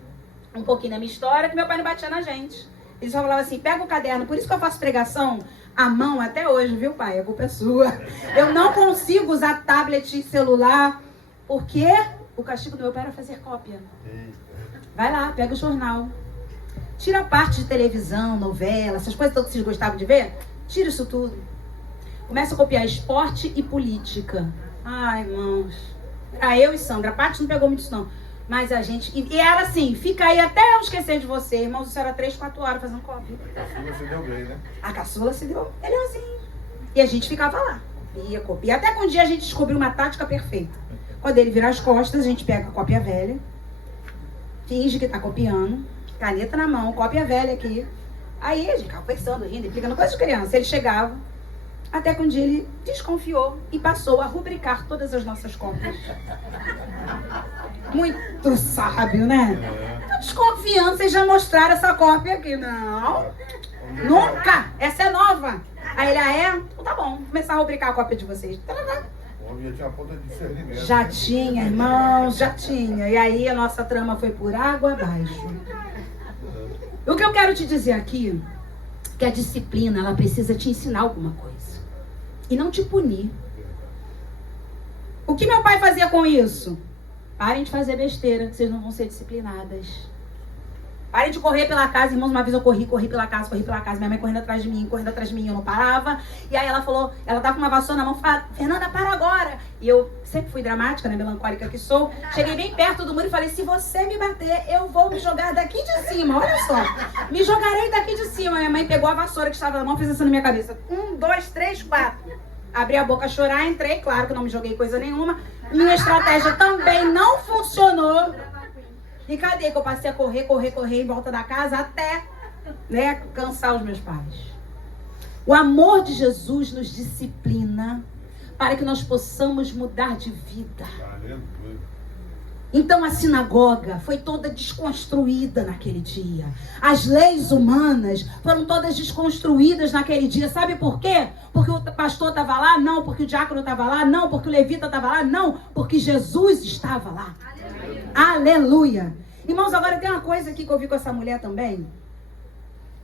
um pouquinho da minha história, que meu pai não batia na gente. Ele só falava assim, pega o caderno. Por isso que eu faço pregação à mão até hoje, viu, pai? A culpa é sua. Eu não consigo usar tablet, celular, Porque o castigo do meu pai era fazer cópia. Vai lá, pega o jornal. Tira a parte de televisão, novela, essas coisas todas que vocês gostavam de ver. Tira isso tudo. Começa a copiar esporte e política. Ai, irmãos. Eu e Sandra, a parte não pegou muito isso não. Mas a gente... E era assim, fica aí até eu esquecer de você. Irmãos, isso era 3, 4 horas fazendo cópia. A caçula se deu bem, né? A caçula se deu melhorzinho. E a gente ficava lá. Ia copiar. Até que um dia a gente descobriu uma tática perfeita. Quando ele vira as costas, a gente pega a cópia velha. Finge que tá copiando. Caneta na mão, cópia velha aqui. Aí a gente ficava conversando, rindo, explicando coisa de criança. Ele chegava. Até que um dia ele desconfiou e passou a rubricar todas as nossas cópias. Muito sábio, né? Tô desconfiando, vocês já mostraram essa cópia aqui. Não, nunca! Essa é nova. Aí ele, então tá bom, vou começar a rubricar a cópia de vocês. O homem já tinha a ponta de discernimento. Já tinha, irmãos, já tinha. E aí a nossa trama foi por água abaixo. O que eu quero te dizer aqui, que a disciplina, ela precisa te ensinar alguma coisa. E não te punir. O que meu pai fazia com isso? Parem de fazer besteira, que vocês não vão ser disciplinadas. Parem de correr pela casa. Irmãos, uma vez eu corri pela casa. Minha mãe correndo atrás de mim, eu não parava. E aí ela falou, ela tava com uma vassoura na mão, falou, Fernanda, para agora. E eu sempre fui dramática, né, melancólica que sou. Cheguei bem perto do muro e falei, se você me bater, eu vou me jogar daqui de cima. Olha só, me jogarei daqui de cima. Minha mãe pegou a vassoura que estava na mão, fez assim na minha cabeça. 1, 2, 3, 4. Abri a boca a chorar, entrei. Claro que não me joguei coisa nenhuma. Minha estratégia também não funcionou. E cadê que eu passei a correr em volta da casa até, né, cansar os meus pais. O amor de Jesus nos disciplina para que nós possamos mudar de vida. Então a sinagoga foi toda desconstruída naquele dia. As leis humanas foram todas desconstruídas naquele dia. Sabe por quê? Porque o pastor estava lá? Não. Porque o diácono estava lá? Não. Porque o levita estava lá? Não. Porque Jesus estava lá. Aleluia. Irmãos, agora tem uma coisa aqui que eu vi com essa mulher também.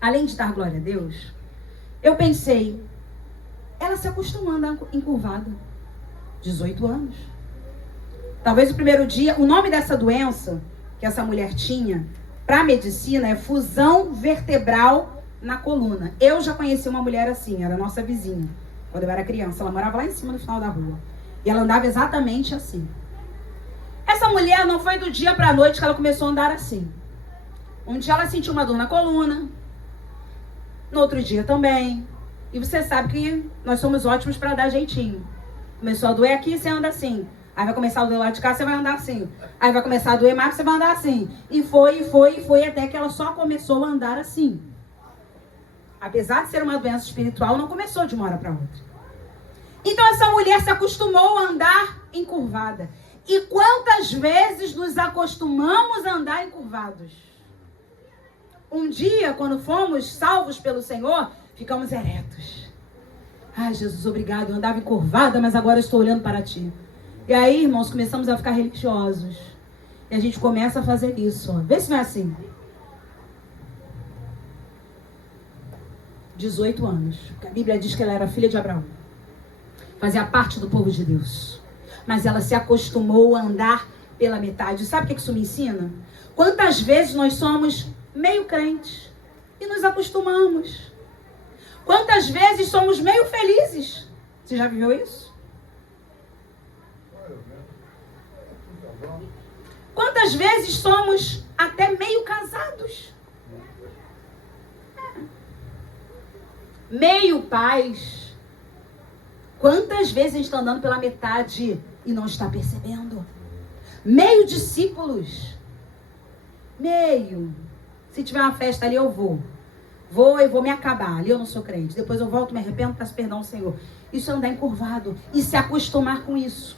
Além de dar glória a Deus, eu pensei, ela se acostumou a andar encurvada. 18 anos. Talvez o primeiro dia, o nome dessa doença que essa mulher tinha, para a medicina, é fusão vertebral na coluna. Eu já conheci uma mulher assim, era nossa vizinha, quando eu era criança. Ela morava lá em cima, no final da rua. E ela andava exatamente assim. Essa mulher não foi do dia para a noite que ela começou a andar assim. Um dia ela sentiu uma dor na coluna, no outro dia também. E você sabe que nós somos ótimos para dar jeitinho. Começou a doer aqui, você anda assim. Aí vai começar a doer lá de cá, você vai andar assim. Aí vai começar a doer mais, você vai andar assim. E foi, até que ela só começou a andar assim. Apesar de ser uma doença espiritual, não começou de uma hora para outra. Então essa mulher se acostumou a andar encurvada. E quantas vezes nos acostumamos a andar encurvados? Um dia, quando fomos salvos pelo Senhor, ficamos eretos. Ai, Jesus, obrigado. Eu andava encurvada, mas agora eu estou olhando para Ti. E aí, irmãos, começamos a ficar religiosos. E a gente começa a fazer isso. Ó. Vê se não é assim. 18 anos. Porque a Bíblia diz que ela era filha de Abraão. Fazia parte do povo de Deus. Mas ela se acostumou a andar pela metade. Sabe o que isso me ensina? Quantas vezes nós somos meio crentes e nos acostumamos. Quantas vezes somos meio felizes. Você já viveu isso? Quantas vezes somos até meio casados? Meio pais. Quantas vezes a gente está andando pela metade e não está percebendo? Meio discípulos. Meio. Se tiver uma festa ali, eu vou. Vou e vou me acabar. Ali eu não sou crente. Depois eu volto, me arrependo, peço perdão ao Senhor. Isso é andar encurvado. E se acostumar com isso.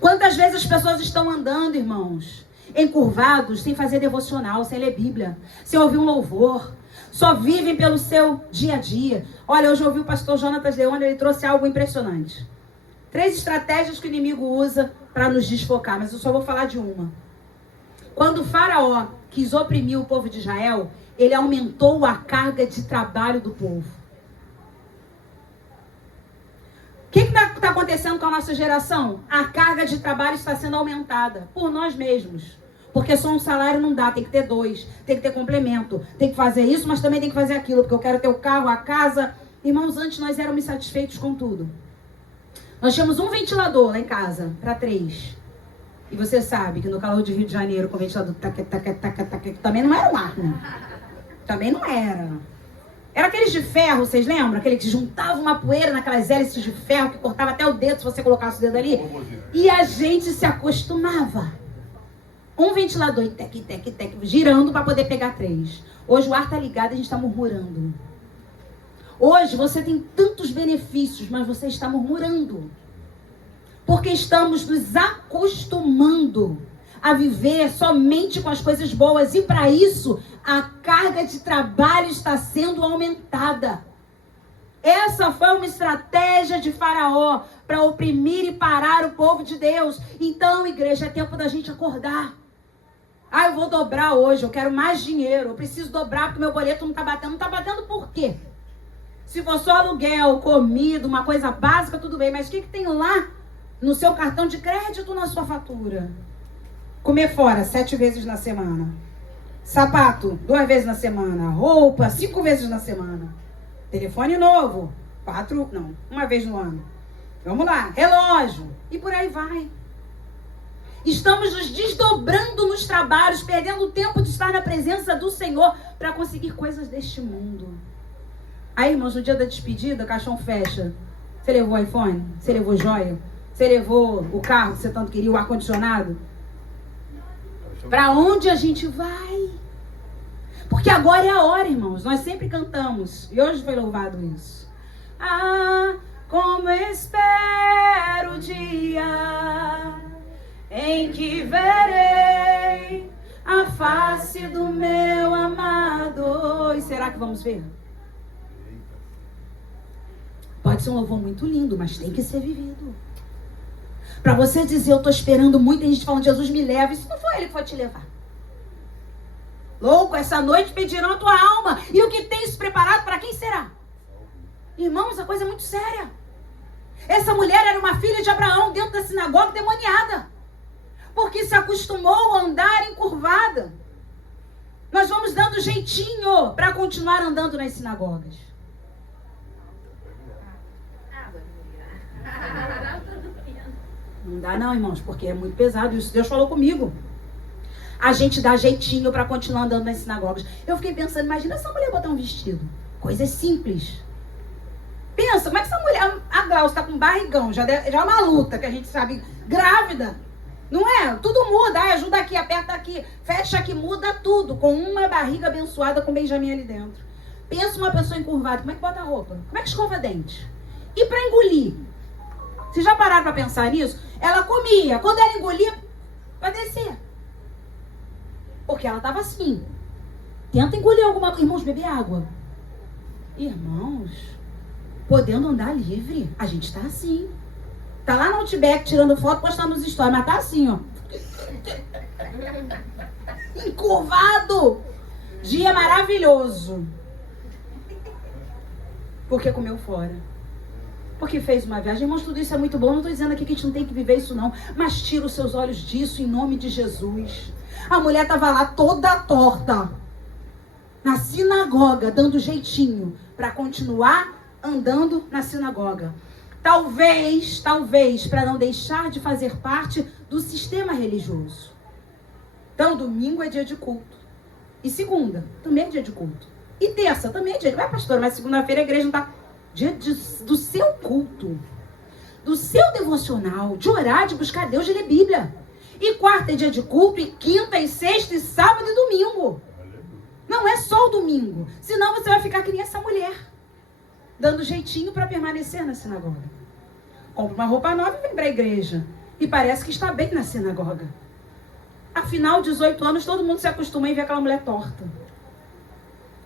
Quantas vezes as pessoas estão andando, irmãos, encurvados, sem fazer devocional, sem ler Bíblia, sem ouvir um louvor. Só vivem pelo seu dia a dia. Olha, hoje eu ouvi o pastor Jonatas Leone, ele trouxe algo impressionante. 3 estratégias que o inimigo usa para nos desfocar, mas eu só vou falar de uma. Quando o faraó quis oprimir o povo de Israel, ele aumentou a carga de trabalho do povo. O que está acontecendo com a nossa geração? A carga de trabalho está sendo aumentada por nós mesmos. Porque só um salário não dá, tem que ter 2, tem que ter complemento, tem que fazer isso, mas também tem que fazer aquilo, porque eu quero ter o carro, a casa. Irmãos, antes nós éramos satisfeitos com tudo. Nós tínhamos um ventilador lá em casa, para 3. E você sabe que no calor de Rio de Janeiro, com o ventilador também não era um ar, né? Também não era. Era aqueles de ferro, vocês lembram? Aquele que juntava uma poeira naquelas hélices de ferro, que cortava até o dedo se você colocasse o dedo ali. E a gente se acostumava. Um ventilador, tec, girando para poder pegar 3. Hoje o ar tá ligado e a gente está murmurando. Hoje você tem tantos benefícios, mas você está murmurando. Porque estamos nos acostumando a viver somente com as coisas boas. E para isso, a carga de trabalho está sendo aumentada. Essa foi uma estratégia de Faraó para oprimir e parar o povo de Deus. Então, igreja, é tempo da gente acordar. Ah, eu vou dobrar hoje, eu quero mais dinheiro, eu preciso dobrar porque meu boleto não está batendo. Não está batendo por quê? Se for só aluguel, comida, uma coisa básica, tudo bem. Mas o que tem lá no seu cartão de crédito, na sua fatura? Comer fora 7 vezes na semana. Sapato 2 vezes na semana. Roupa 5 vezes na semana. Telefone novo 1 vez no ano. Vamos lá, relógio. E por aí vai. Estamos nos desdobrando nos trabalhos, perdendo o tempo de estar na presença do Senhor para conseguir coisas deste mundo. Aí, irmãos, no dia da despedida, o caixão fecha. Você levou o iPhone? Você levou joia? Você levou o carro que você tanto queria, o ar-condicionado? Para onde a gente vai? Porque agora é a hora, irmãos. Nós sempre cantamos. E hoje foi louvado isso. Ah, como espero o dia em que verei a face do meu amado. E será que vamos ver? Pode ser um louvor muito lindo, mas tem que ser vivido. Para você dizer, eu estou esperando muito, tem gente falando, Jesus me leva. Isso não foi ele que foi te levar. Louco, essa noite pedirão a tua alma. E o que tens preparado, para quem será? Irmãos, a coisa é muito séria. Essa mulher era uma filha de Abraão dentro da sinagoga demoniada. Porque se acostumou a andar encurvada. Nós vamos dando jeitinho para continuar andando nas sinagogas. Não dá não, irmãos, porque é muito pesado. Isso Deus falou comigo. A gente dá jeitinho para continuar andando nas sinagogas. Eu fiquei pensando, imagina essa mulher botar um vestido. Coisa simples. Pensa, como é que essa mulher, a Glaucia está com barrigão, já é uma luta que a gente sabe, grávida. Não é? Tudo muda, ajuda aqui, aperta aqui, fecha aqui, muda tudo. Com uma barriga abençoada com Benjamin ali dentro. Pensa uma pessoa encurvada, como é que bota a roupa? Como é que escova dente? E para engolir? Vocês já pararam para pensar nisso? Ela comia, quando ela engolia, vai descer. Porque ela estava assim. Tenta engolir alguma coisa. Irmãos, beber água. Irmãos, podendo andar livre, a gente está assim. Tá lá no Outback tirando foto, postando nos stories, mas tá assim, ó. Encurvado. Dia maravilhoso. Porque comeu fora. Porque fez uma viagem. Irmãos, tudo isso é muito bom. Não estou dizendo aqui que a gente não tem que viver isso não. Mas tira os seus olhos disso em nome de Jesus. A mulher estava lá toda torta. Na sinagoga, dando jeitinho para continuar andando na sinagoga. Talvez, para não deixar de fazer parte do sistema religioso. Então, domingo é dia de culto. E segunda, também é dia de culto. E terça, também é dia de culto. Vai, pastora, mas segunda-feira a igreja não está... Dia do seu culto. Do seu devocional. De orar, de buscar Deus, de ler Bíblia. E quarta é dia de culto. E quinta, e sexta, e sábado e domingo. Não é só o domingo. Senão você vai ficar que nem essa mulher. Dando jeitinho para permanecer na sinagoga. Compra uma roupa nova e vem para a igreja. E parece que está bem na sinagoga. Afinal, 18 anos, todo mundo se acostuma em ver aquela mulher torta.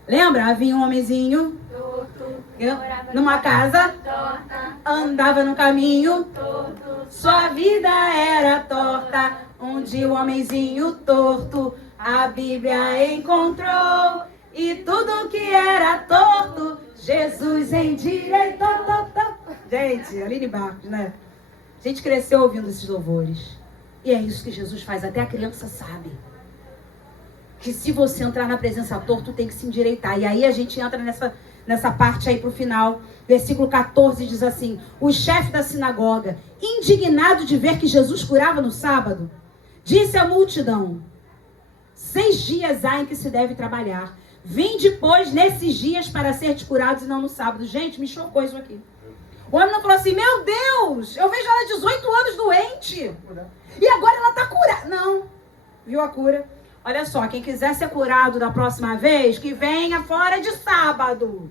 Lembra? Havia um homenzinho numa casa, andava no caminho, sua vida era torta. Um dia o homenzinho torto a Bíblia encontrou. E tudo que era torto, Jesus endireitou. Gente, Aline Barcos, né? A gente cresceu ouvindo esses louvores. E é isso que Jesus faz, até a criança sabe. Que se você entrar na presença torta, tu tem que se endireitar. E aí a gente entra nessa parte aí pro final. Versículo 14 diz assim: o chefe da sinagoga, indignado de ver que Jesus curava no sábado, disse à multidão: 6 dias há em que se deve trabalhar. Vinde, pois, nesses dias para seres curados e não no sábado. Gente, me chocou isso aqui. O homem não falou assim: meu Deus, eu vejo ela 18 anos doente. E agora ela está curada. Não. Viu a cura? Olha só, quem quiser ser curado da próxima vez, que venha fora de sábado.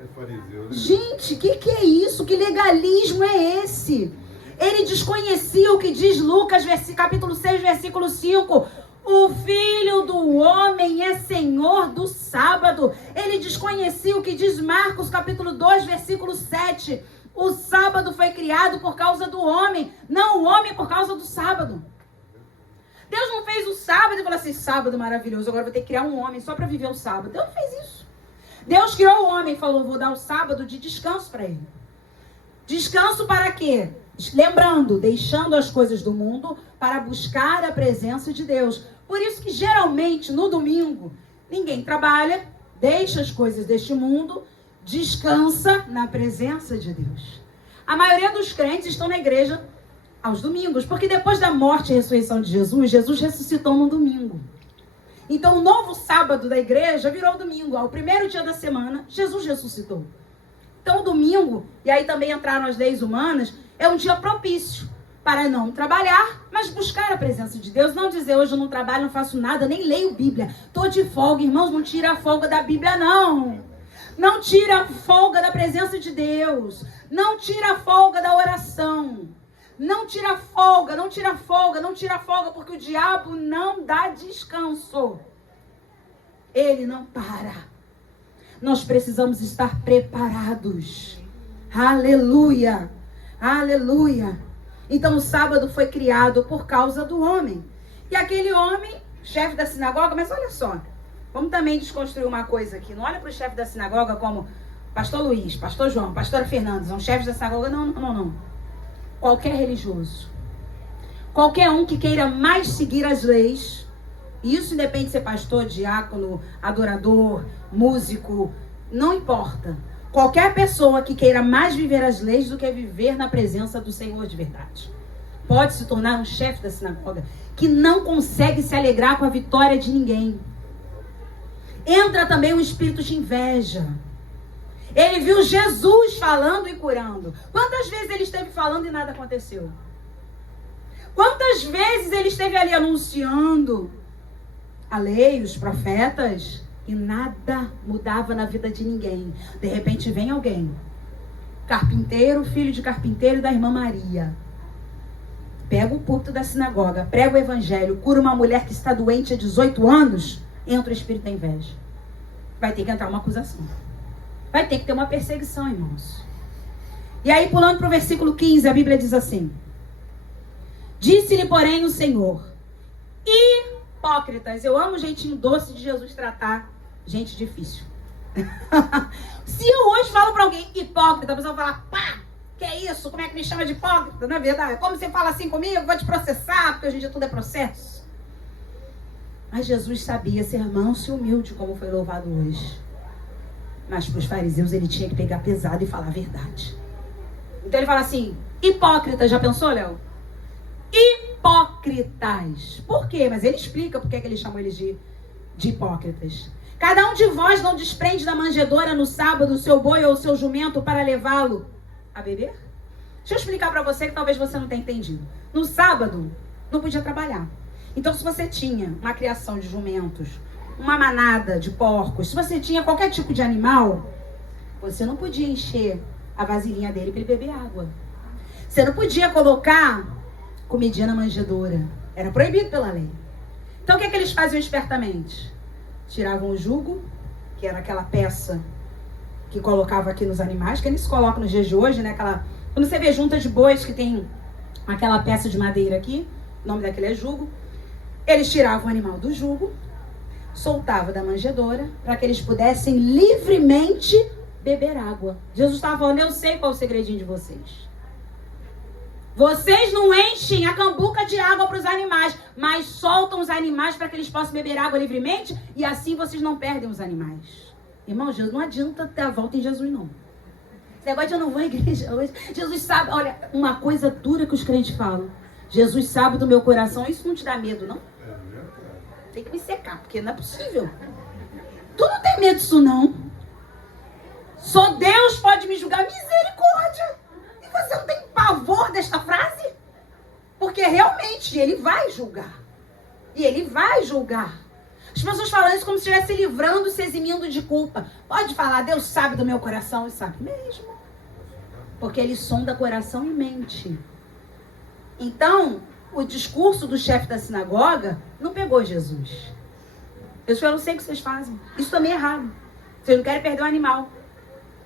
É fariseu, né? Gente, que é isso? Que legalismo é esse? Ele desconhecia o que diz Lucas, capítulo 6, versículo 5. O Filho do Homem é Senhor do sábado. Ele desconhecia o que diz Marcos, capítulo 2, versículo 7. O sábado foi criado por causa do homem, não o homem por causa do sábado. Deus não fez o sábado e falou assim: sábado maravilhoso, agora vou ter que criar um homem só para viver o sábado. Deus não fez isso. Deus criou o homem e falou: vou dar o sábado de descanso para ele. Descanso para quê? Lembrando, deixando as coisas do mundo para buscar a presença de Deus. Por isso que geralmente no domingo ninguém trabalha, deixa as coisas deste mundo, descansa na presença de Deus. A maioria dos crentes estão na igreja aos domingos, porque depois da morte e ressurreição de Jesus, Jesus ressuscitou no domingo. Então o novo sábado da igreja virou domingo. Ao primeiro dia da semana, Jesus ressuscitou. Então o domingo, e aí também entraram as leis humanas, é um dia propício para não trabalhar, mas buscar a presença de Deus. Não dizer: hoje eu não trabalho, não faço nada, nem leio Bíblia. Estou de folga. Irmãos, não tira a folga da Bíblia, não. Não tira a folga da presença de Deus. Não tira a folga da oração. Não tira folga, não tira folga, não tira folga, porque o diabo não dá descanso. Ele não para. Nós precisamos estar preparados. Aleluia, aleluia. Então o sábado foi criado por causa do homem. E aquele homem, chefe da sinagoga, mas olha só, vamos também desconstruir uma coisa aqui. Não olha para o chefe da sinagoga como pastor Luiz, pastor João, pastora Fernanda, são chefes da sinagoga. Não. Qualquer religioso, qualquer um que queira mais seguir as leis, e isso independe de ser pastor, diácono, adorador, músico, não importa. Qualquer pessoa que queira mais viver as leis do que viver na presença do Senhor de verdade pode se tornar um chefe da sinagoga que não consegue se alegrar com a vitória de ninguém. Entra também um espírito de inveja. Ele viu Jesus falando e curando. Quantas vezes ele esteve falando e nada aconteceu? Quantas vezes ele esteve ali anunciando a lei, os profetas, e nada mudava na vida de ninguém? De repente vem alguém, carpinteiro, filho de carpinteiro da irmã Maria, pega o púlpito da sinagoga, prega o evangelho, cura uma mulher que está doente há 18 anos, entra o espírito da inveja. Vai ter que entrar uma acusação. Vai ter que ter uma perseguição, irmãos. E aí, pulando para o versículo 15, a Bíblia diz assim: disse-lhe, porém, o Senhor: hipócritas. Eu amo o jeitinho doce de Jesus tratar gente difícil. Se eu hoje falo para alguém hipócrita, a pessoa vai falar: pá, que é isso? Como é que me chama de hipócrita? Não é verdade? Como você fala assim comigo? Vou te processar, porque hoje em dia tudo é processo. Mas Jesus sabia ser manso e humilde, como foi louvado hoje. Mas para os fariseus ele tinha que pegar pesado e falar a verdade. Então ele fala assim: hipócritas. Já pensou, Léo? Hipócritas. Por quê? Mas ele explica por que ele chamou eles de hipócritas. Cada um de vós não desprende da manjedoura no sábado o seu boi ou o seu jumento para levá-lo a beber? Deixa eu explicar para você que talvez você não tenha entendido. No sábado não podia trabalhar. Então se você tinha uma criação de jumentos, uma manada de porcos, se você tinha qualquer tipo de animal, você não podia encher a vasilhinha dele para ele beber água. Você não podia colocar comidinha na manjedoura. Era proibido pela lei. Então o que é que eles faziam espertamente? Tiravam o jugo, que era aquela peça que colocava aqui nos animais, que eles colocam nos dias de hoje, né? Quando você vê junta de bois que tem aquela peça de madeira aqui, o nome daquele é jugo. Eles tiravam o animal do jugo, soltavam da manjedoura, para que eles pudessem livremente beber água. Jesus estava falando, eu sei qual é o segredinho de vocês. Vocês não enchem a cambuca de água para os animais, mas soltam os animais para que eles possam beber água livremente, e assim vocês não perdem os animais. Irmão, Jesus, não adianta ter a volta em Jesus, não. Esse negócio de eu não vou à igreja hoje. Jesus sabe, olha, uma coisa dura que os crentes falam. Jesus sabe do meu coração, isso não te dá medo, não? Tem que me secar, porque não é possível. Tu não tem medo disso, não. Só Deus pode me julgar. Misericórdia! E você não tem pavor desta frase? Porque realmente Ele vai julgar. E Ele vai julgar. As pessoas falam isso como se estivesse livrando, se eximindo de culpa. Pode falar, Deus sabe do meu coração. E sabe mesmo. Porque Ele sonda coração e mente. Então, o discurso do chefe da sinagoga não pegou Jesus. Eu não sei o que vocês fazem. Isso também é errado. Vocês não querem perder o animal.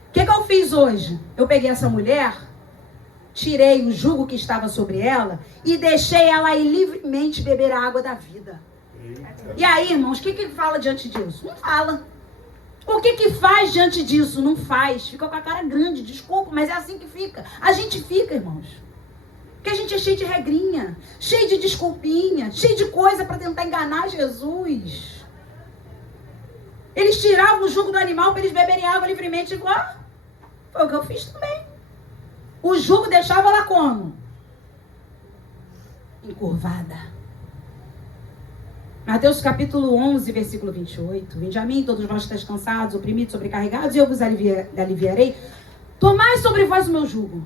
O que eu fiz hoje? Eu peguei essa mulher, tirei o jugo que estava sobre ela e deixei ela ir livremente beber a água da vida. E aí, irmãos, o que fala diante disso? Não fala. O que faz diante disso? Não faz. Fica com a cara grande, desculpa, mas é assim que fica. A gente fica, irmãos. Porque a gente é cheio de regrinha, cheio de desculpinha, cheio de coisa para tentar enganar Jesus. Eles tiravam o jugo do animal para eles beberem água livremente. Igual, foi o que eu fiz também. O jugo deixava ela como? Encurvada. Mateus capítulo 11, versículo 28. Vinde a mim, todos vós que estáis cansados, oprimidos, sobrecarregados, e eu vos aliviarei. Tomai sobre vós o meu jugo.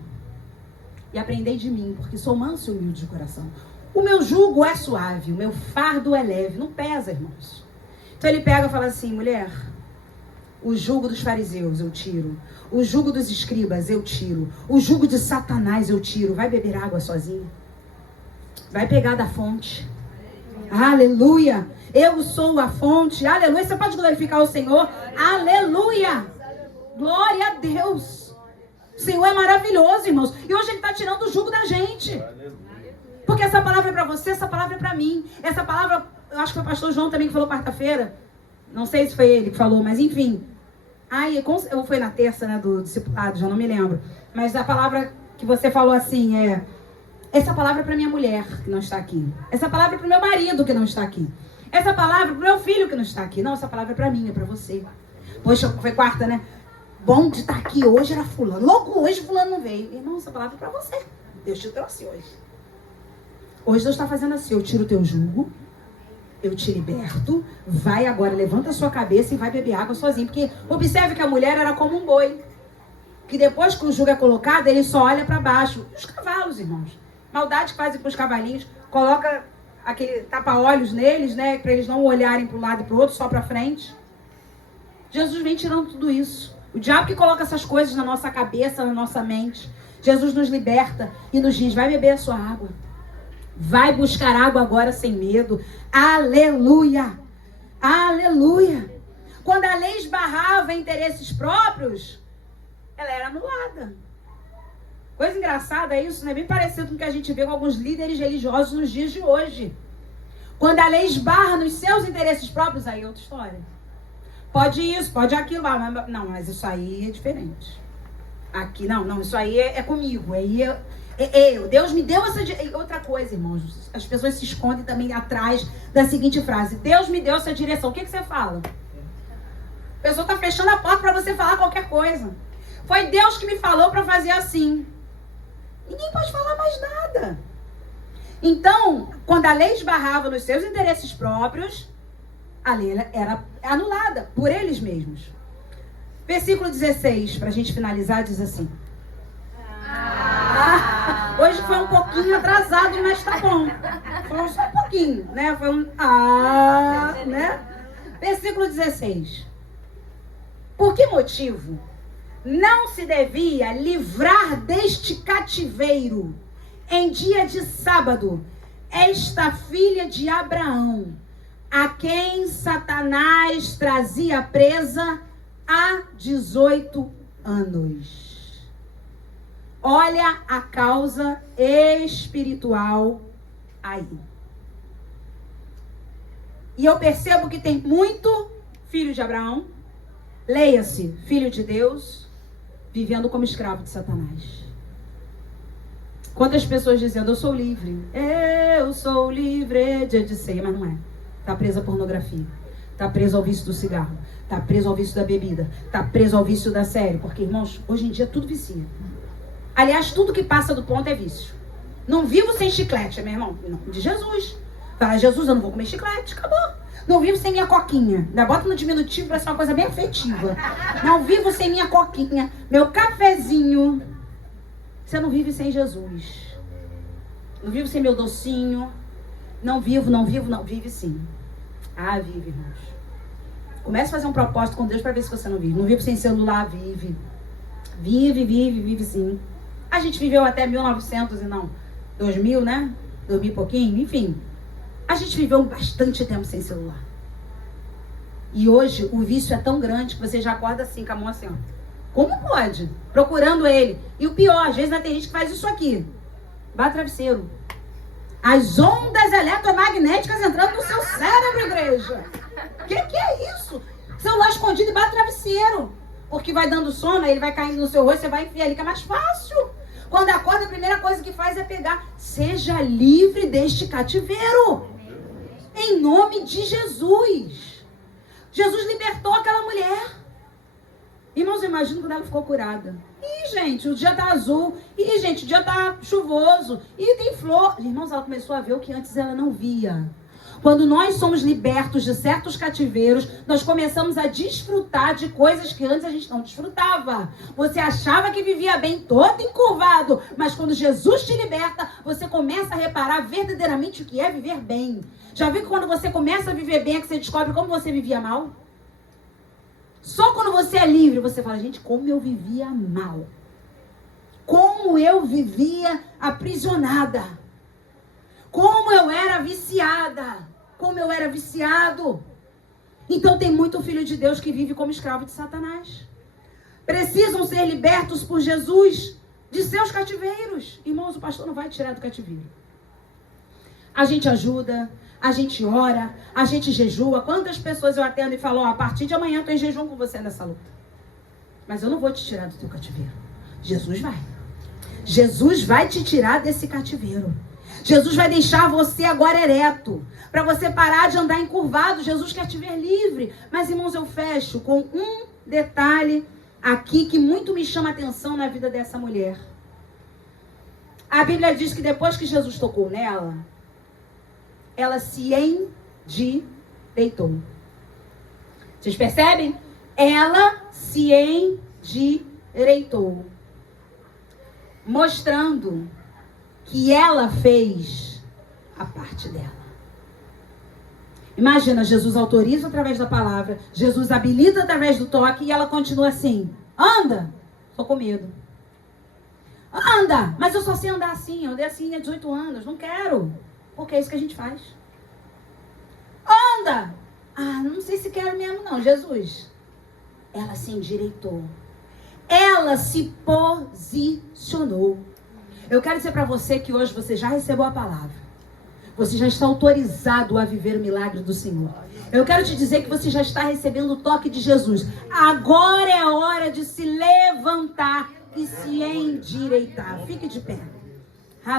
E aprendei de mim, porque sou manso e humilde de coração. O meu jugo é suave, o meu fardo é leve. Não pesa, irmãos. Então ele pega e fala assim, mulher, o jugo dos fariseus eu tiro. O jugo dos escribas eu tiro. O jugo de Satanás eu tiro. Vai beber água sozinha. Vai pegar da fonte. Aleluia. Eu sou a fonte. Aleluia. Você pode glorificar o Senhor. Aleluia. Glória a Deus. O Senhor é maravilhoso, irmãos. E hoje Ele está tirando o jugo da gente. Porque essa palavra é para você, essa palavra é para mim. Essa palavra, eu acho que foi o pastor João também que falou quarta-feira. Não sei se foi ele que falou, mas enfim. Ou foi na terça, né, do discipulado, já não me lembro. Mas a palavra que você falou assim essa palavra é para minha mulher que não está aqui. Essa palavra é para o meu marido que não está aqui. Essa palavra é para o meu filho que não está aqui. Não, essa palavra é para mim, é para você. Poxa, foi quarta, né? Bom de estar aqui hoje era fulano. Logo hoje fulano não veio. Irmão, essa palavra é para você. Deus te trouxe hoje. Hoje Deus está fazendo assim. Eu tiro o teu jugo. Eu te liberto. Vai agora, levanta a sua cabeça e vai beber água sozinho. Porque observe que a mulher era como um boi. Que depois que o jugo é colocado, ele só olha para baixo. Os cavalos, irmãos. Maldade que fazem com os cavalinhos. Coloca aquele tapa-olhos neles, né? Para eles não olharem para um lado e para o outro, só para frente. Jesus vem tirando tudo isso. O diabo que coloca essas coisas na nossa cabeça, na nossa mente. Jesus nos liberta e nos diz, vai beber a sua água. Vai buscar água agora sem medo. Aleluia! Aleluia! Quando a lei esbarrava em interesses próprios, ela era anulada. Coisa engraçada isso, né? Bem parecido com o que a gente vê com alguns líderes religiosos nos dias de hoje. Quando a lei esbarra nos seus interesses próprios, aí é outra história. Pode isso, pode aquilo. Não, mas isso aí é diferente. Aqui, não, isso aí é comigo. Aí Deus me deu essa... Outra coisa, irmãos. As pessoas se escondem também atrás da seguinte frase. Deus me deu essa direção. O que você fala? A pessoa está fechando a porta para você falar qualquer coisa. Foi Deus que me falou para fazer assim. Ninguém pode falar mais nada. Então, quando a lei esbarrava nos seus interesses próprios, a lei era anulada por eles mesmos. Versículo 16, para a gente finalizar, diz assim. Hoje foi um pouquinho atrasado, mas tá bom. Foi só um pouquinho, né? Foi né? Versículo 16. Por que motivo não se devia livrar deste cativeiro em dia de sábado esta filha de Abraão, a quem Satanás trazia presa há 18 anos? Olha a causa espiritual aí. E eu percebo que tem muito filho de Abraão, leia-se, filho de Deus, vivendo como escravo de Satanás. Quantas pessoas dizendo, eu sou livre. Eu sou livre, dia de ceia, mas não é. Está presa à pornografia. Está preso ao vício do cigarro. Está preso ao vício da bebida. Está preso ao vício da série. Porque, irmãos, hoje em dia tudo vicia. Aliás, tudo que passa do ponto é vício. Não vivo sem chiclete, meu irmão. Não, de Jesus. Fala, Jesus, eu não vou comer chiclete. Acabou. Não vivo sem minha coquinha. Ainda bota no diminutivo para ser uma coisa bem afetiva. Não vivo sem minha coquinha. Meu cafezinho. Você não vive sem Jesus. Não vivo sem meu docinho. Não vivo. Vive sim. Ah, vive, irmãos. Comece a fazer um propósito com Deus para ver se você não vive. Não vivo sem celular, vive. Vive sim. A gente viveu até 1900 e não 2000, né? 2000 e pouquinho, enfim. A gente viveu bastante tempo sem celular. E hoje o vício é tão grande que você já acorda assim, com a mão assim, ó. Como pode? Procurando ele. E o pior, às vezes ainda tem gente que faz isso aqui. Bate travesseiro. As ondas eletromagnéticas entrando no seu cérebro, igreja. Que é isso? Celular escondido e bate travesseiro. Porque vai dando sono, aí ele vai caindo no seu rosto, você vai enfiar ali, que é mais fácil. Quando acorda, a primeira coisa que faz é pegar. Seja livre deste cativeiro. Em nome de Jesus. Jesus libertou aquela mulher. Irmãos, eu imagino quando ela ficou curada. Ih, gente, o dia tá azul. Ih, gente, o dia tá chuvoso. Ih, tem flor. Irmãos, ela começou a ver o que antes ela não via. Quando nós somos libertos de certos cativeiros, nós começamos a desfrutar de coisas que antes a gente não desfrutava. Você achava que vivia bem todo encurvado, mas quando Jesus te liberta, você começa a reparar verdadeiramente o que é viver bem. Já viu que quando você começa a viver bem é que você descobre como você vivia mal? Só quando você é livre, você fala, gente, como eu vivia mal. Como eu vivia aprisionada. Como eu era viciada. Como eu era viciado. Então tem muito filho de Deus que vive como escravo de Satanás. Precisam ser libertos por Jesus de seus cativeiros. Irmãos, o pastor não vai tirar do cativeiro. A gente ajuda, a gente ora, a gente jejua. Quantas pessoas eu atendo e falo, a partir de amanhã eu estou em jejum com você nessa luta. Mas eu não vou te tirar do teu cativeiro. Jesus vai. Jesus vai te tirar desse cativeiro. Jesus vai deixar você agora ereto. Para você parar de andar encurvado. Jesus quer te ver livre. Mas, irmãos, eu fecho com um detalhe aqui que muito me chama a atenção na vida dessa mulher. A Bíblia diz que depois que Jesus tocou nela, ela se endireitou. Vocês percebem? Ela se endireitou. Mostrando que ela fez a parte dela. Imagina, Jesus autoriza através da palavra, Jesus habilita através do toque e ela continua assim, anda, tô com medo. Anda, mas eu só sei andar assim, eu andei assim há 18 anos, não quero, porque é isso que a gente faz. Anda, não sei se quero mesmo não, Jesus. Ela se endireitou, ela se posicionou. Eu quero dizer para você que hoje você já recebeu a palavra. Você já está autorizado a viver o milagre do Senhor. Eu quero te dizer que você já está recebendo o toque de Jesus. Agora é a hora de se levantar e se endireitar. Fique de pé.